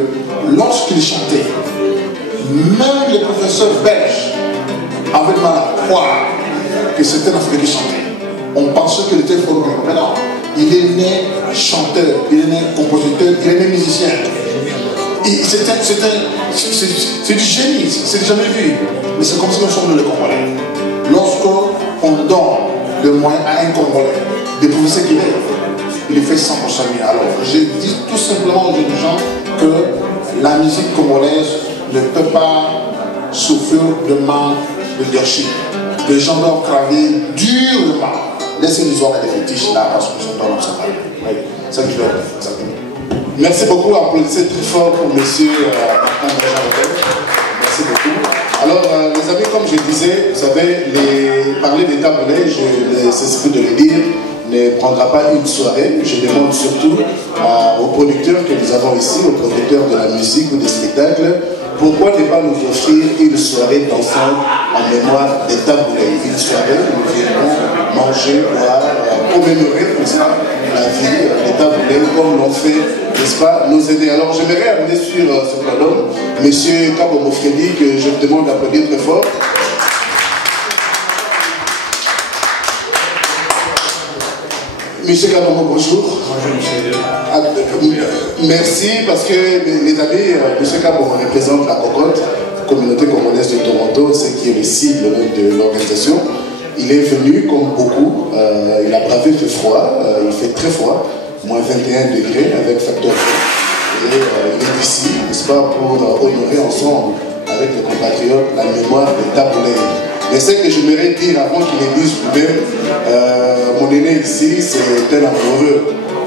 lorsqu'il chantait, même les professeurs belges avaient mal à croire que c'était un Africain qui chantait. On pensait qu'il était fort. Mais non, il est né chanteur, il est né compositeur, il est né musicien. C'est du génie, c'est jamais vu. Mais c'est comme si nous sommes le Congolais. Lorsqu'on donne le moyen à un Congolais de prouver ce qu'il est, il fait 100% mieux. Alors, je dis tout simplement aux jeunes gens que la musique congolaise ne peut pas souffrir de manque de leadership. Les gens doivent travailler durement. Laissez-nous voir les fétiches là, parce que nous sommes dans notre salon. Oui, ça que je dois dire. Merci beaucoup. Applaudissez très fort pour monsieur Martin Benjamin. Merci beaucoup. Alors, les amis, comme je disais, vous savez, parler des Taboulés, c'est ce que de le dire, ne prendra pas une soirée. Je demande surtout aux producteurs que nous avons ici, aux producteurs de la musique ou des spectacles, pourquoi ne pas nous offrir une soirée d'ensemble en mémoire des Taboulés. Une soirée où nous viendrons manger, boire, commémorer tout ça, la vie des Taboulés, comme l'ont fait, n'est-ce pas, nous aider. Alors j'aimerais amener sur ce podium M. Kabo Mofredi, que je vous demande d'applaudir très fort. Monsieur Kabomo, bonjour. Bonjour, monsieur. Merci, parce que les amis, monsieur Kabomo représente la Cocotte, communauté congolaise de Toronto, c'est qui est le cible même de l'organisation. Il est venu, comme beaucoup, il a bravé le froid, il fait très froid, moins 21 degrés avec facteur froid. Et il est ici, n'est-ce pas, pour honorer ensemble, avec les compatriotes, la mémoire des Taboulés. Mais ce que j'aimerais dire avant qu'il les dise lui-même, mon aîné ici, c'est un amoureux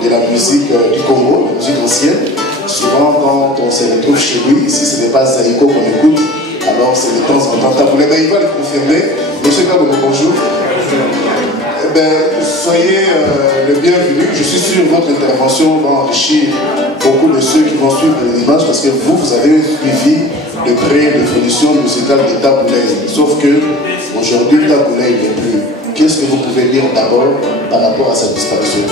de la musique du Congo, la musique ancienne. Souvent, quand on se retrouve chez lui, si ce n'est pas Zaïko qu'on écoute, alors c'est de temps en temps Taboulé. Ben, il va le confirmer. Monsieur Kabomo, bonjour. Soyez le bienvenu. Je suis sûr que votre intervention va enrichir beaucoup de ceux qui vont suivre l'image parce que vous avez suivi de près l'évolution musicale des Taboulés. Sauf que aujourd'hui, Taboulé n'est plus. Qu'est-ce que vous pouvez dire d'abord par rapport à sa disparition?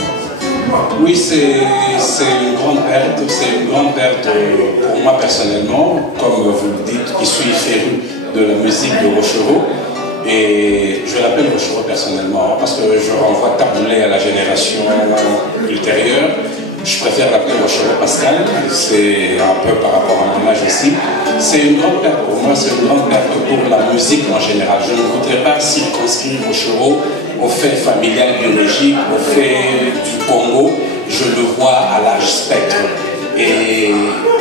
Oui, c'est une grande perte. C'est une grande perte pour moi personnellement. Comme vous le dites, qui suis féru de la musique de Rochereau. Et je l'appelle Rochereau personnellement parce que je renvoie Taboulé à la génération ultérieure. Je préfère l'appeler Rochereau Pascal, c'est un peu par rapport à mon âge aussi. C'est une grande perte pour moi, c'est une grande perte pour la musique en général. Je ne voudrais pas circonscrire Rochereau au fait familial, biologique, au fait du Congo. Je le vois à large spectre. Et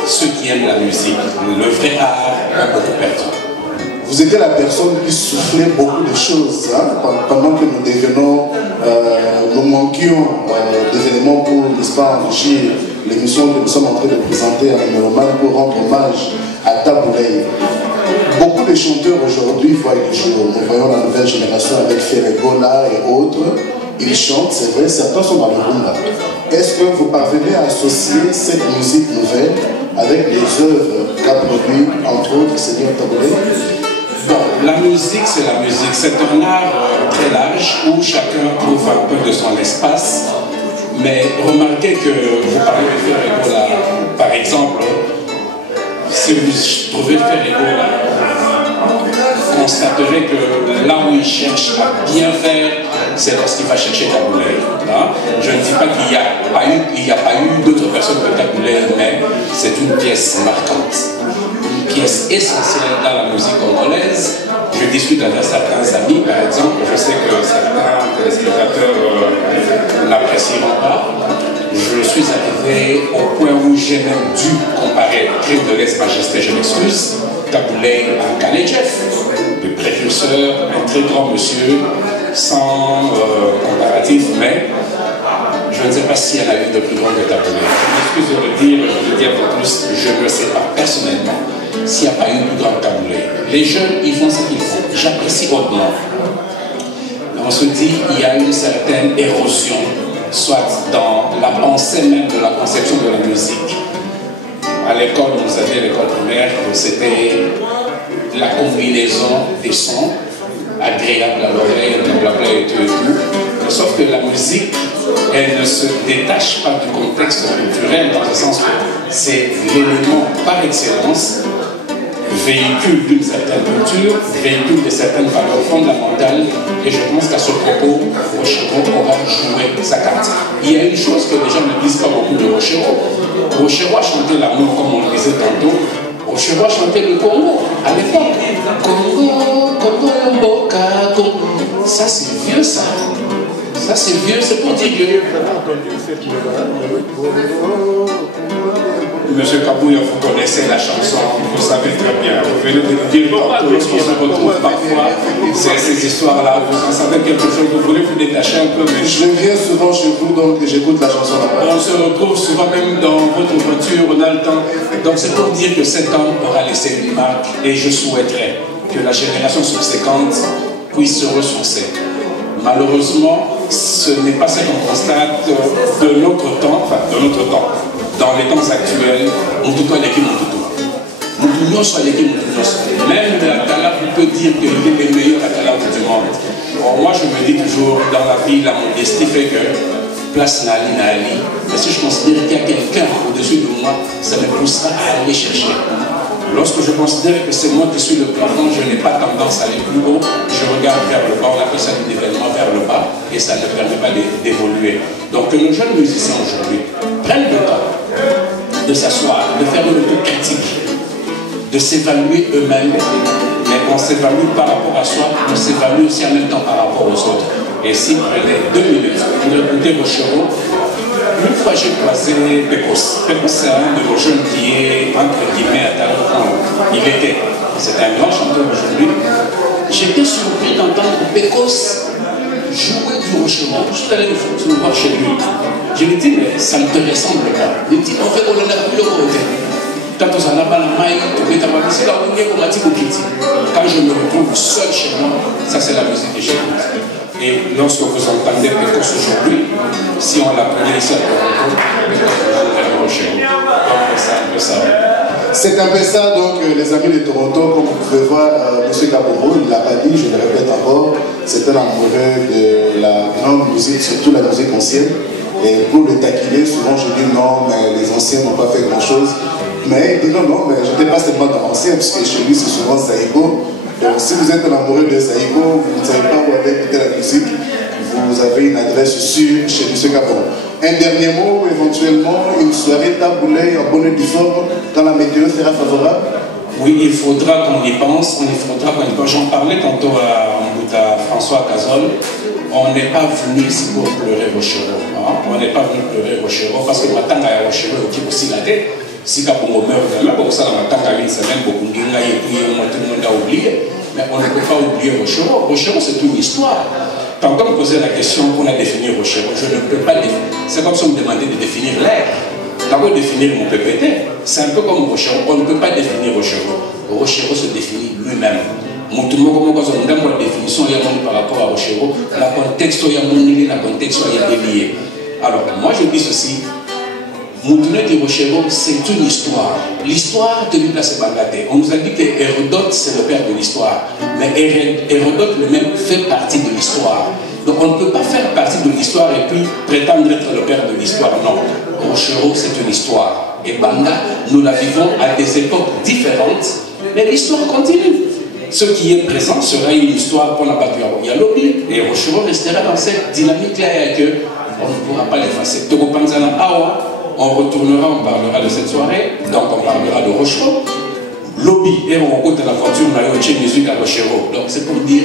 ceux qui aiment la musique, le vrai art, ont beaucoup perdu. Vous étiez la personne qui soufflait beaucoup de choses hein, pendant que nous manquions des éléments pour, n'est-ce pas, enrichir l'émission que nous sommes en train de présenter à Numéroman pour rendre hommage à Taboulé. Beaucoup de chanteurs aujourd'hui voient les jours. Nous voyons la nouvelle génération avec Ferregola et autres. Ils chantent, c'est vrai, certains sont dans le rumba. Est-ce que vous parvenez à associer cette musique nouvelle avec les œuvres qu'a produit, entre autres, Seigneur Taboulé? Bon, la musique, c'est la musique. C'est un art très large où chacun trouve un peu de son espace. Mais remarquez que vous parlez de Ferregola, par exemple. Si vous trouvez Ferregola, vous constaterez que là où il cherche à bien faire, c'est lorsqu'il va chercher Taboulé. Hein? Je ne dis pas qu'il n'y a pas eu d'autres personnes que Taboulé, mais c'est une pièce marquante. Une pièce essentielle dans la musique congolaise. Je discute avec certains amis, par exemple, je sais que certains téléspectateurs n'apprécieront pas. Je suis arrivé au point où j'ai même dû comparer Crime de lèse-majesté, je m'excuse, Taboulé à Kanedjef, le précurseur, un très grand monsieur, sans comparatif, mais je ne sais pas s'il y en a eu de plus grand que Taboulé. Je m'excuse de le dire, je le dis un peu plus, je ne sais pas personnellement s'il n'y a pas eu plus grand Taboulé. Les jeunes, ils font ce qu'ils font, j'apprécie hautement. On se dit qu'il y a une certaine érosion, soit dans la pensée même de la conception de la musique. À l'école, vous aviez l'école primaire, c'était la combinaison des sons, agréables à l'oreille, blablabla et tout et tout. Sauf que la musique, elle ne se détache pas du contexte culturel, dans le sens que c'est l'élément par excellence, véhicule d'une certaine culture, véhicule de certaines valeurs fondamentales, et je pense qu'à ce propos, Rochereau aura joué sa carte. Il y a une chose que les gens ne disent pas beaucoup de Rochereau. Rochereau a chanté l'amour, comme on le disait tantôt. Rochereau a chanté le Congo, à l'époque. Congo, Congo, Mboka, Congo. Ça, c'est vieux, ça. Ça, c'est vieux, c'est pour dire que... Monsieur Kabouya, vous connaissez la chanson, vous savez très bien. Vous venez de le dire tantôt, lorsqu'on se retrouve parfois, c'est ces histoires-là, vous en savez quelque chose, vous voulez vous détacher un peu, mais... Je viens souvent chez vous, donc j'écoute la chanson là-bas. On se retrouve souvent même dans votre voiture, on a le temps. Donc c'est pour dire que cet homme aura laissé une marque, et je souhaiterais que la génération subséquente puisse se ressourcer. Malheureusement, ce n'est pas ce qu'on constate de notre temps, enfin de notre temps. Dans les temps actuels, on tout l'équipe, même la Tala peut dire qu'il est le meilleur Tala du monde. Bon, moi je me dis toujours, dans la vie, la modestie fait que place Nali Nali. Mais si je considère qu'il y a quelqu'un au-dessus de moi, ça me poussera à aller chercher. Lorsque je considère que c'est moi qui suis le plafond, je n'ai pas tendance à aller plus haut, je regarde vers le bas, on appelle ça un événement vers le bas, et ça ne permet pas d'évoluer. Donc que nos jeunes musiciens aujourd'hui prennent le temps de s'asseoir, de faire une autocritique, de s'évaluer eux-mêmes, mais on s'évalue par rapport à soi, on s'évalue aussi en même temps par rapport aux autres. Et si vous prenez 2 minutes pour écouter Rochereau, une fois j'ai croisé Pecos. Pecos, c'est un de vos jeunes qui est, entre guillemets, à talent. C'est un grand chanteur aujourd'hui. J'étais surpris d'entendre Pecos jouer du Rochereau. Je suis allé le voir chez lui. Je lui ai dit, mais ça ne te ressemble pas. Il me dit, on fait qu'on a plus le côté. Quand je me retrouve seul chez moi, ça c'est la musique que j'écoute. Et lorsque vous entendez Pecos aujourd'hui, si on l'apprenait ici à Toronto, c'est un peu ça, donc les amis de Toronto, comme vous pouvez voir, M. Kaboro, il ne l'a pas dit, je le répète encore, c'est un amoureux de la grande musique, surtout la musique ancienne. Et pour le taquiner, souvent je dis non, mais les anciens n'ont pas fait grand chose. Mais il dit non, mais je n'étais pas seulement dans l'ancien, parce que chez lui c'est souvent Saïgo. Donc si vous êtes un amoureux de Saïgo, vous ne savez pas où aller écouter la musique, vous avez une adresse sûre chez M. Kaboro. Un dernier mot, éventuellement, une soirée taboulée en bonne et due forme, quand la météo sera favorable? Oui, il faudra qu'on y pense, J'en parlais tantôt à François Cazol. On n'est pas venu ici pour pleurer Rochereau. On n'est pas venu pleurer Rochereau parce que maintenant, Rochereau qui aussi la tête. Si Kabongo meurt demain, pour ça, on attend une semaine, beaucoup de gens et puis tout le monde a oublié. Mais on ne peut pas oublier Rochereau. Rochereau, c'est une histoire. Quand on me posait la question qu'on a défini Rochereau, je ne peux pas définir. C'est comme si on me demandait de définir l'air. D'abord définir mon PPT. C'est un peu comme Rochereau. On ne peut pas définir Rochereau. Rochereau se définit lui-même. Mon définition par rapport à Rochereau, la contexte est lié. Alors, moi je dis ceci. Moutoune de Rochereau, c'est une histoire. L'histoire de l'Ibla Sebangate. On nous a dit que Hérodote, c'est le père de l'histoire. Mais Hérodote lui-même fait partie de l'histoire. Donc on ne peut pas faire partie de l'histoire et puis prétendre être le père de l'histoire. Non. Rochereau, c'est une histoire. Et Banga, nous la vivons à des époques différentes. Mais l'histoire continue. Ce qui est présent sera une histoire pour la battu à Yalobi. Et Rochereau restera dans cette dynamique-là et que on ne pourra pas l'effacer. On retournera, on parlera de cette soirée, donc on parlera de Rochereau. lobby et on compte la fortune on a eu musique à Rochero. Donc c'est pour dire,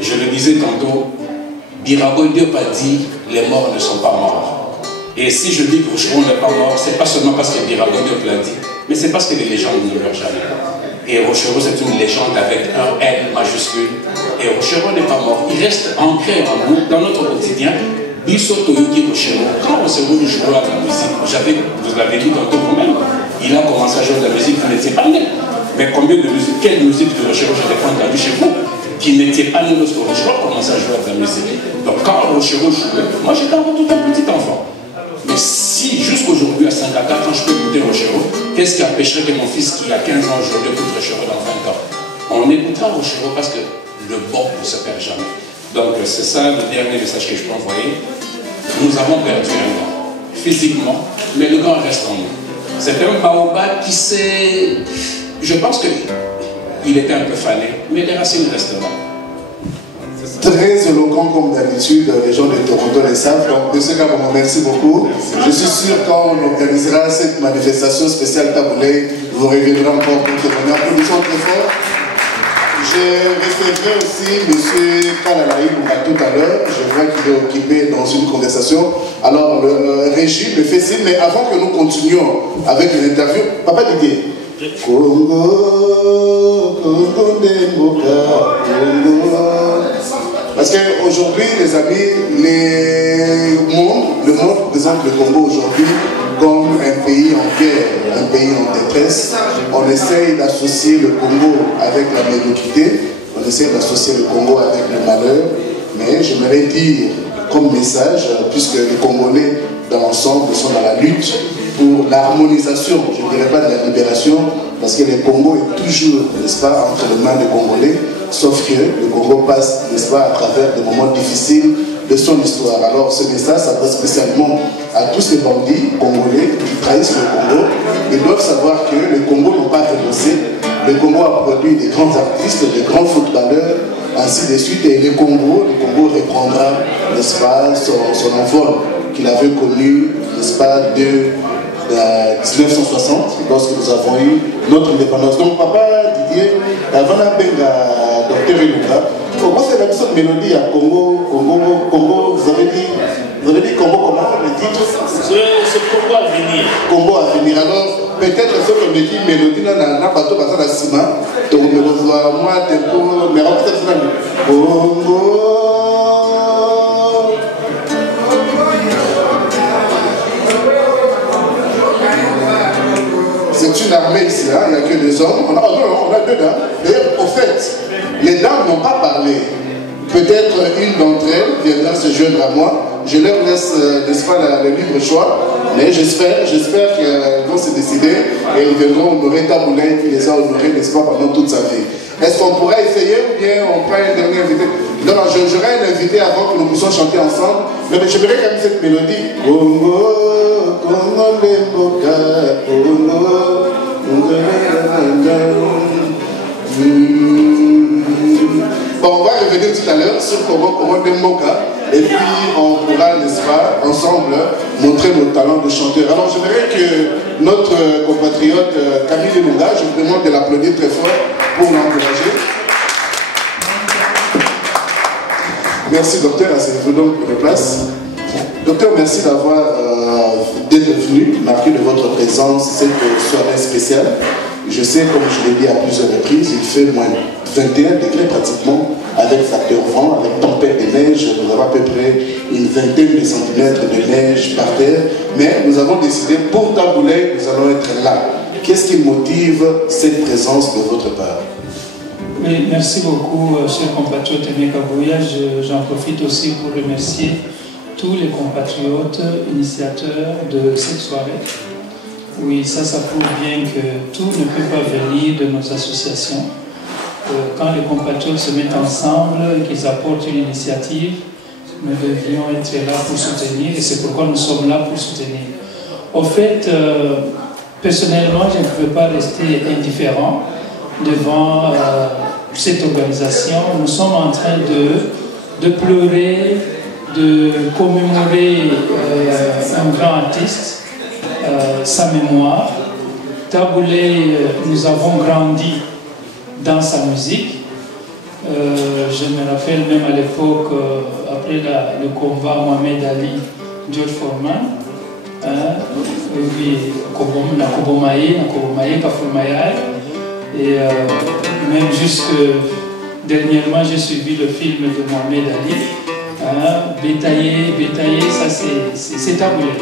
je le disais tantôt, Birago Dieu pas dit les morts ne sont pas morts. Et si je dis que Rochero n'est pas mort, c'est pas seulement parce que Birago Dieu l'a dit, mais c'est parce que les légendes ne meurent jamais. Et Rochero c'est une légende avec un L majuscule. Et Rochero n'est pas mort, il reste ancré en nous, dans notre quotidien. Bisso Toyoki Rochero, quand Rochero jouait à la musique, vous l'avez dit tantôt vous-même, il a commencé à jouer de la musique, vous n'étiez pas né. Mais combien de musique, quelle musique de Rochero j'ai entendu chez vous qui n'était pas né lorsque Rochero commençait à jouer de la musique. Donc quand Rochero jouait, moi j'étais encore tout un petit enfant. Mais si jusqu'aujourd'hui à 54 ans je peux écouter Rochero, qu'est-ce qui empêcherait que mon fils qui a 15 ans aujourd'hui écoute Rochero dans 20 ans? On écoutera Rochero parce que le bon ne se perd jamais. Donc c'est ça le dernier message que je peux envoyer. Nous avons perdu un gant, physiquement, mais le gant reste en nous. C'est un baobab qui s'est... Je pense qu'il était un peu fané, mais les racines restent là. Très éloquent comme d'habitude, les gens de Toronto les savent. Donc, M. Kabongo, merci beaucoup. Je suis sûr quand on organisera cette manifestation spéciale Taboulé, vous reviendrez encore pour témoigner. Applaudissons très fort. J'ai référé aussi M. Kalalaï tout à l'heure. Je vois qu'il est occupé dans une conversation. Alors, le régime le fait signe, mais avant que nous continuions avec l'interview, Papa Didier. Congo, Congo Demboka, Congo. Parce qu'aujourd'hui, les amis, le monde présente le Congo aujourd'hui comme un pays en guerre, un pays en détresse. On essaye d'associer le Congo avec la médiocrité, on essaye d'associer le Congo avec le malheur, mais j'aimerais dire comme message, puisque les Congolais dans l'ensemble sont dans la lutte pour l'harmonisation, je ne dirais pas de la libération, parce que le Congo est toujours, n'est-ce pas, entre les mains des Congolais, sauf que le Congo passe, n'est-ce pas, à travers des moments difficiles de son histoire. Alors ce message s'adresse spécialement à tous ces bandits congolais qui trahissent le Congo. Ils doivent savoir que le Congo n'a pas renoncé. Le Congo a produit des grands artistes, des grands footballeurs, ainsi de suite. Et le Congo reprendra, n'est-ce pas, son envol qu'il avait connu, n'est-ce pas, de 1960, lorsque nous avons eu notre indépendance. Donc, Papa Didier, avant la benga, Docteur Ilunga, comment c'est la mission de mélodie à Congo, vous avez dit Congo, comment le titre? C'est Congo à venir. Congo à venir. Alors, peut-être ce que me dit mélodie, n'a pas tout passé à la ciment, donc me reçoit moi, tempo, mais en fait, Congo. C'est une armée ici, hein? Il n'y a que des hommes. On a deux dames. D'ailleurs, au fait, les dames n'ont pas parlé. Peut-être une d'entre elles viendra se joindre à moi. Je leur laisse, n'est-ce pas, le libre choix. Mais j'espère qu'elles vont se décider et ils viendront honorer Taboulé qui les a honorés, n'est-ce pas, pendant toute sa vie. Est-ce qu'on pourrait essayer ou bien on prend un dernier invité? Non, j'aurais un invité avant que nous puissions chanter ensemble. Mais je verrai quand même cette mélodie. Congo, Congo, Demboka, Congo, Bon, on va revenir tout à l'heure sur Congo Demboka. Et puis on pourra, n'est-ce pas, ensemble montrer nos talents de chanteur. Alors j'aimerais que notre compatriote Camille Lunga, je vous demande de l'applaudir très fort pour l'encourager. Merci docteur, asseyez-vous donc pour les places. Docteur, merci d'être venu, marquer de votre présence cette soirée spéciale. Je sais, comme je l'ai dit à plusieurs reprises, il fait moins 21 degrés pratiquement, avec facteur vent, avec tempête de neige. Nous avons à peu près une vingtaine de centimètres de neige par terre. Mais nous avons décidé, pour Taboulé, nous allons être là. Qu'est-ce qui motive cette présence de votre part? Oui, merci beaucoup, cher compatriote Aimé Kabouya. J'en profite aussi pour remercier tous les compatriotes initiateurs de cette soirée. Oui, ça prouve bien que tout ne peut pas venir de nos associations. Quand les compatriotes se mettent ensemble et qu'ils apportent une initiative, nous devions être là pour soutenir et c'est pourquoi nous sommes là pour soutenir. Au fait, personnellement, je ne peux pas rester indifférent devant cette organisation. Nous sommes en train de pleurer, de commémorer un grand artiste, sa mémoire. Taboulé, nous avons grandi dans sa musique. Je me rappelle même à l'époque, après le combat Mohamed Ali, George Foreman, oui, et même jusque dernièrement, j'ai suivi le film de Mohamed Ali, Bétaillé, ça c'est Taboulé.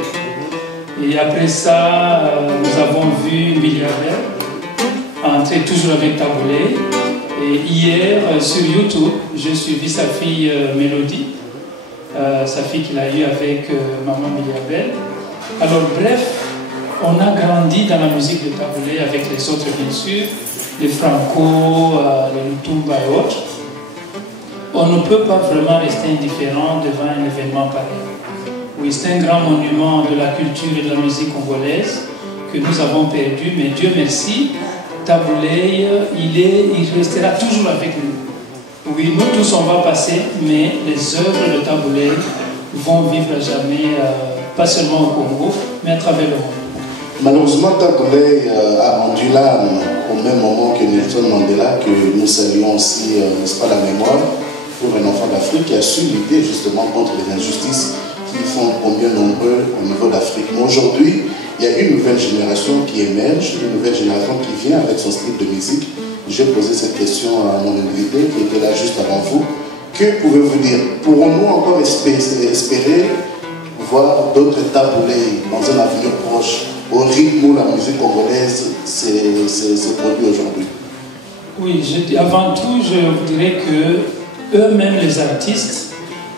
Et après ça, nous avons vu Milliardaire entrer toujours avec Taboulé. Et hier, sur YouTube, j'ai suivi sa fille Mélodie, sa fille qu'il a eue avec Maman Milliardaire. Alors bref, on a grandi dans la musique de Taboulé avec les autres bien sûr, les Franco, les Lutumba et autres. On ne peut pas vraiment rester indifférent devant un événement pareil. Oui, c'est un grand monument de la culture et de la musique congolaise que nous avons perdu, mais Dieu merci, Taboulé, il restera toujours avec nous. Oui, nous tous on va passer, mais les œuvres de Taboulé vont vivre à jamais, pas seulement au Congo, mais à travers le monde. Malheureusement, Taboulé a rendu l'âme au même moment que Nelson Mandela, que nous saluons aussi, n'est-ce pas, la mémoire, pour un enfant d'Afrique qui a su lutter justement contre les injustices qui font combien nombreux au niveau d'Afrique. Mais aujourd'hui, il y a une nouvelle génération qui émerge, une nouvelle génération qui vient avec son style de musique. J'ai posé cette question à mon invité qui était là juste avant vous. Que pouvez-vous dire? Pourrons-nous encore espérer voir d'autres Taboulé dans un avenir proche, au rythme où la musique congolaise s'est produite aujourd'hui? Oui, avant tout, je dirais que eux-mêmes, les artistes,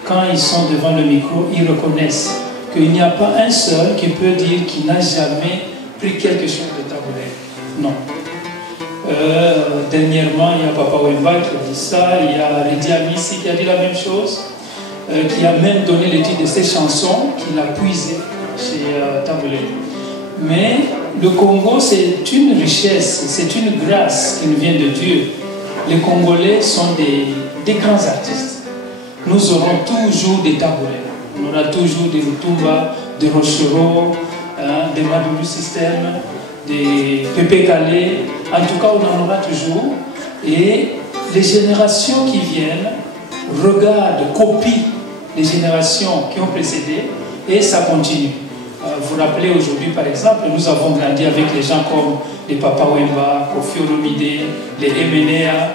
quand ils sont devant le micro, ils reconnaissent qu'il n'y a pas un seul qui peut dire qu'il n'a jamais pris quelque chose de Taboulé. Non. Dernièrement, il y a Papa Wemba qui a dit ça, il y a Redi Amissi qui a dit la même chose, qui a même donné le titre de ses chansons qu'il a puisé chez Taboulé. Mais le Congo, c'est une richesse, c'est une grâce qui nous vient de Dieu. Les Congolais sont des grands artistes. Nous aurons toujours des Taboulé. On aura toujours des Lutumba, des Rochereau, des Madoulou Système, des Pépé Calais. En tout cas, on en aura toujours. Et les générations qui viennent regardent, copient les générations qui ont précédé et ça continue. Vous vous rappelez aujourd'hui, par exemple, nous avons grandi avec les gens comme les Papa Wemba, Kofi Olomide, les Emenea.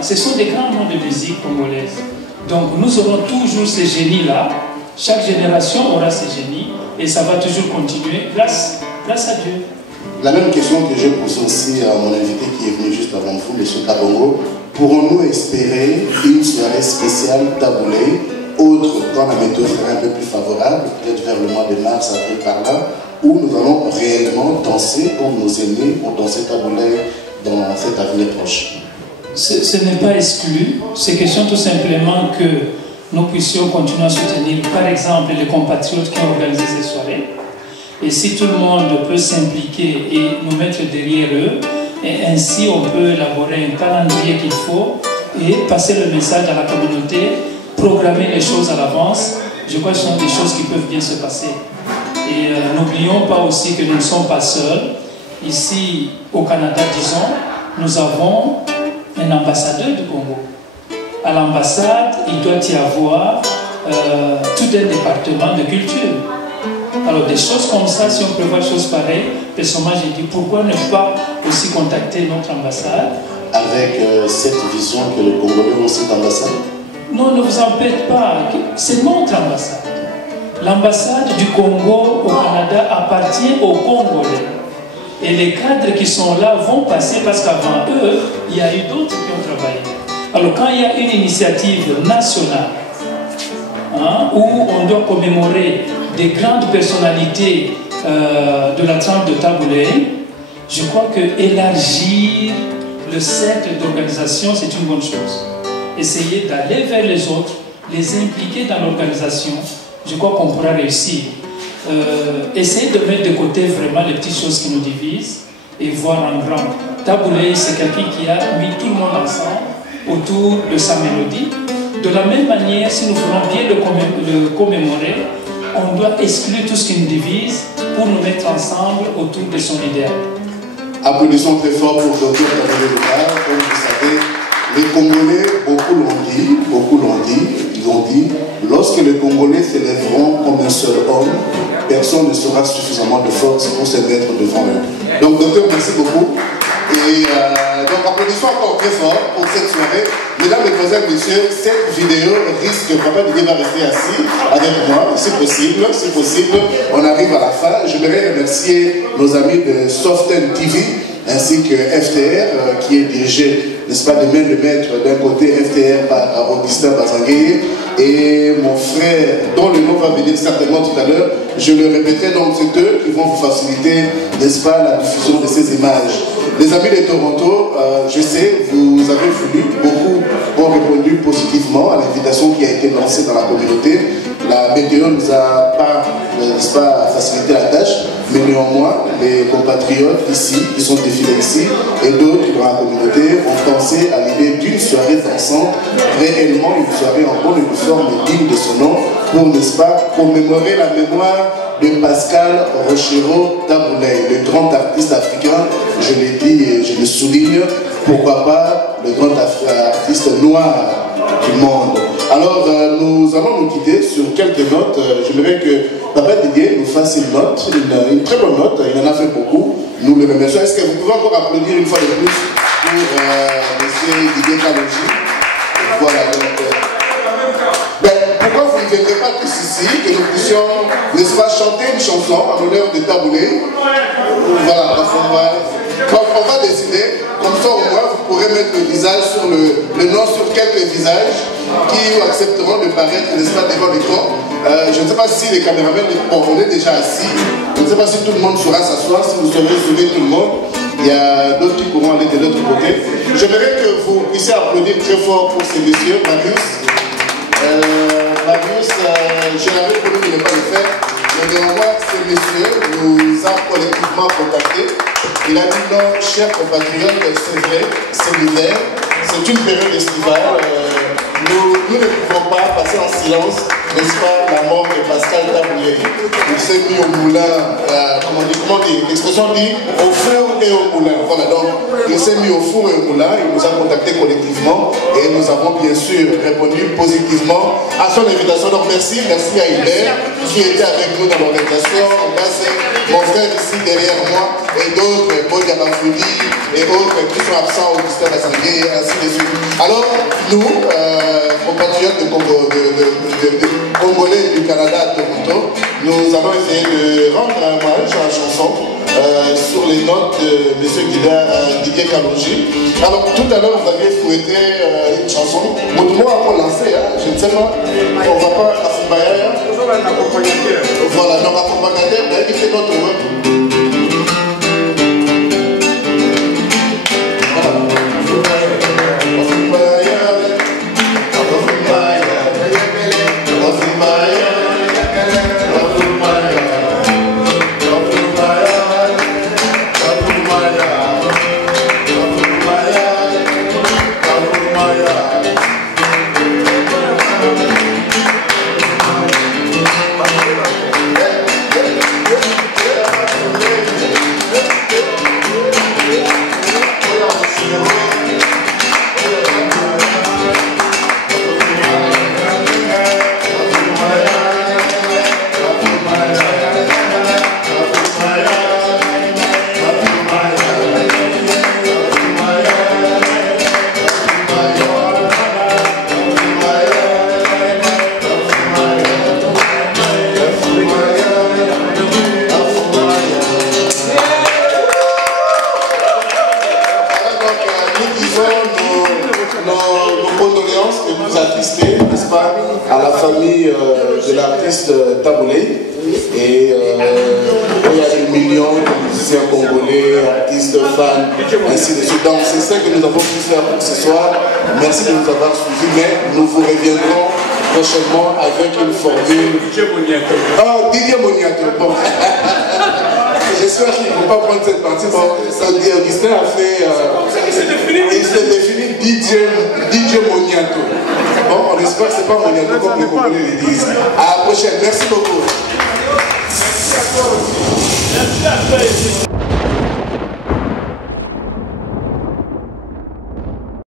Ce sont des grands noms de musique congolaise. Donc nous aurons toujours ces génies-là. Chaque génération aura ces génies et ça va toujours continuer grâce à Dieu. La même question que j'ai posée aussi à mon invité qui est venu juste avant vous, M. Kabongo. Pourrons-nous espérer une soirée spéciale Taboulé, autre quand la météo sera un peu plus favorable, peut-être vers le mois de mars, avril par là, où nous allons réellement danser comme nos aînés pour danser Taboulé dans cet avenir proche? Ce n'est pas exclu, c'est question tout simplement que nous puissions continuer à soutenir, par exemple, les compatriotes qui ont organisé ces soirées. Et si tout le monde peut s'impliquer et nous mettre derrière eux, et ainsi on peut élaborer un calendrier qu'il faut et passer le message à la communauté, programmer les choses à l'avance, je crois que ce sont des choses qui peuvent bien se passer. Et n'oublions pas aussi que nous ne sommes pas seuls. Ici, au Canada, disons, nous avons un ambassadeur du Congo. À l'ambassade, il doit y avoir tout un département de culture. Alors des choses comme ça, si on prévoit des choses pareilles, personnellement j'ai dit pourquoi ne pas aussi contacter notre ambassade. Avec cette vision que les Congolais ont cette ambassade? Non, ne vous en faites pas, c'est notre ambassade. L'ambassade du Congo au Canada appartient aux Congolais. Et les cadres qui sont là vont passer parce qu'avant eux, il y a eu d'autres qui ont travaillé. Alors quand il y a une initiative nationale où on doit commémorer des grandes personnalités de la trempe de Taboulé, je crois que élargir le cercle d'organisation, c'est une bonne chose. Essayer d'aller vers les autres, les impliquer dans l'organisation, je crois qu'on pourra réussir. Essayer de mettre de côté vraiment les petites choses qui nous divisent et voir en grand. Taboulé, c'est quelqu'un qui a mis tout le monde ensemble autour de sa mélodie. De la même manière, si nous voulons bien le commémorer, on doit exclure tout ce qui nous divise pour nous mettre ensemble autour de son idéal. Applaudissons très fort pour Dr Kabele Lola. Comme vous savez, les Congolais, beaucoup l'ont dit, ils ont dit, lorsque les Congolais s'élèveront comme un seul homme, personne ne sera suffisamment de force pour se mettre devant eux. Donc, docteur, merci beaucoup. Et donc, applaudissons encore très fort pour cette soirée. Mesdames, Mesdemoiselles, Messieurs, cette vidéo risque, Papa Didier va rester assis avec moi, si possible, on arrive à la fin. Je voudrais remercier nos amis de Soften TV, ainsi que FTR, qui est dirigé, n'est-ce pas, de main de maître d'un côté FTR par Augustin Bazangué, et mon frère, dont le nom va venir certainement tout à l'heure, je le répéterai, donc c'est eux qui vont vous faciliter, n'est-ce pas, la diffusion de ces images. Les amis de Toronto, je sais, vous avez voulu, beaucoup ont répondu positivement à l'invitation qui a été lancée dans la communauté. La météo ne nous a pas, n'est-ce pas, facilité la tâche, mais néanmoins, les compatriotes ici, qui sont défilés ici, et d'autres dans la communauté, ont pensé à l'idée d'une soirée dansante, réellement une soirée en bonne et forme digne de son nom, pour, n'est-ce pas, commémorer la mémoire de Pascal Rochereau Taboulay, le grand artiste africain, je l'ai dit et je le souligne, pourquoi pas le grand artiste noir du monde. Alors, nous allons nous quitter sur quelques notes. J'aimerais que Papa Didier nous fasse une note, une très bonne note, il en a fait beaucoup, nous le remercions. Est-ce que vous pouvez encore applaudir une fois de plus pour M. Didier Kalonji? Voilà, donc... pourquoi vous ne viendrez pas tous ici, que nous puissions, n'est-ce pas, chanter une chanson en l'honneur de Taboulay? Voilà, parce qu'on va décider, comme ça au moins vous pourrez mettre le visage sur le nom sur quelques visages qui accepteront de paraître, n'est-ce pas, devant l'écran. Je ne sais pas si les caméramans, bon, on est déjà assis, je ne sais pas si tout le monde saura s'asseoir, si vous saurez soulever tout le monde. Il y a d'autres qui pourront aller de l'autre côté. J'aimerais que vous puissiez applaudir très fort pour ces messieurs, Marius. Marius, je l'avais promis de ne pas le faire, mais néanmoins, ces messieurs nous ont collectivement contactés. Il a dit non, chers compatriotes, c'est vrai, c'est l'hiver, c'est une période estivale. Nous ne pouvons pas passer en silence, n'est-ce pas, la mort de Pascal Taboulay. Il s'est mis au moulin, comment dire, l'expression dit au four et au moulin. Voilà, donc il s'est mis au four et au moulin, il nous a contactés collectivement et nous avons bien sûr répondu positivement à son invitation. Donc merci à Hubert qui était avec nous dans l'organisation. Merci mon frère ici derrière moi et d'autres, Paul Yabafoudi et autres qui sont absents, Augustin Bazangué et ainsi de suite. Alors, nous, compatriotes de Congolais du Canada à Toronto, nous allons essayer de rendre un hommage à la chanson sur les notes de M. Didier Kalonji. Alors, tout à l'heure, vous avez fouetté une chanson. Moutoumo a pour lancer, hein, je ne sais pas, on ne va pas à Fubaya. Voilà, donc accompagnateur, mais il fait notre web. À la famille de l'artiste Taboulay et il y a des millions de musiciens congolais, artistes, fans, ainsi de suite. Donc c'est ça que nous avons pu faire pour ce soir. Merci de nous avoir suivis, mais nous vous reviendrons prochainement avec une formule. Oh, Didier Moniato. Bon. J'espère qu'ils ne vont pas prendre cette partie. Bon, Augustin a fait. Il s'est défini DJ Moniato. Bon, on espère que ce n'est pas Moniato comme les Congolais le disent. À la prochaine. Merci beaucoup. Merci à toi.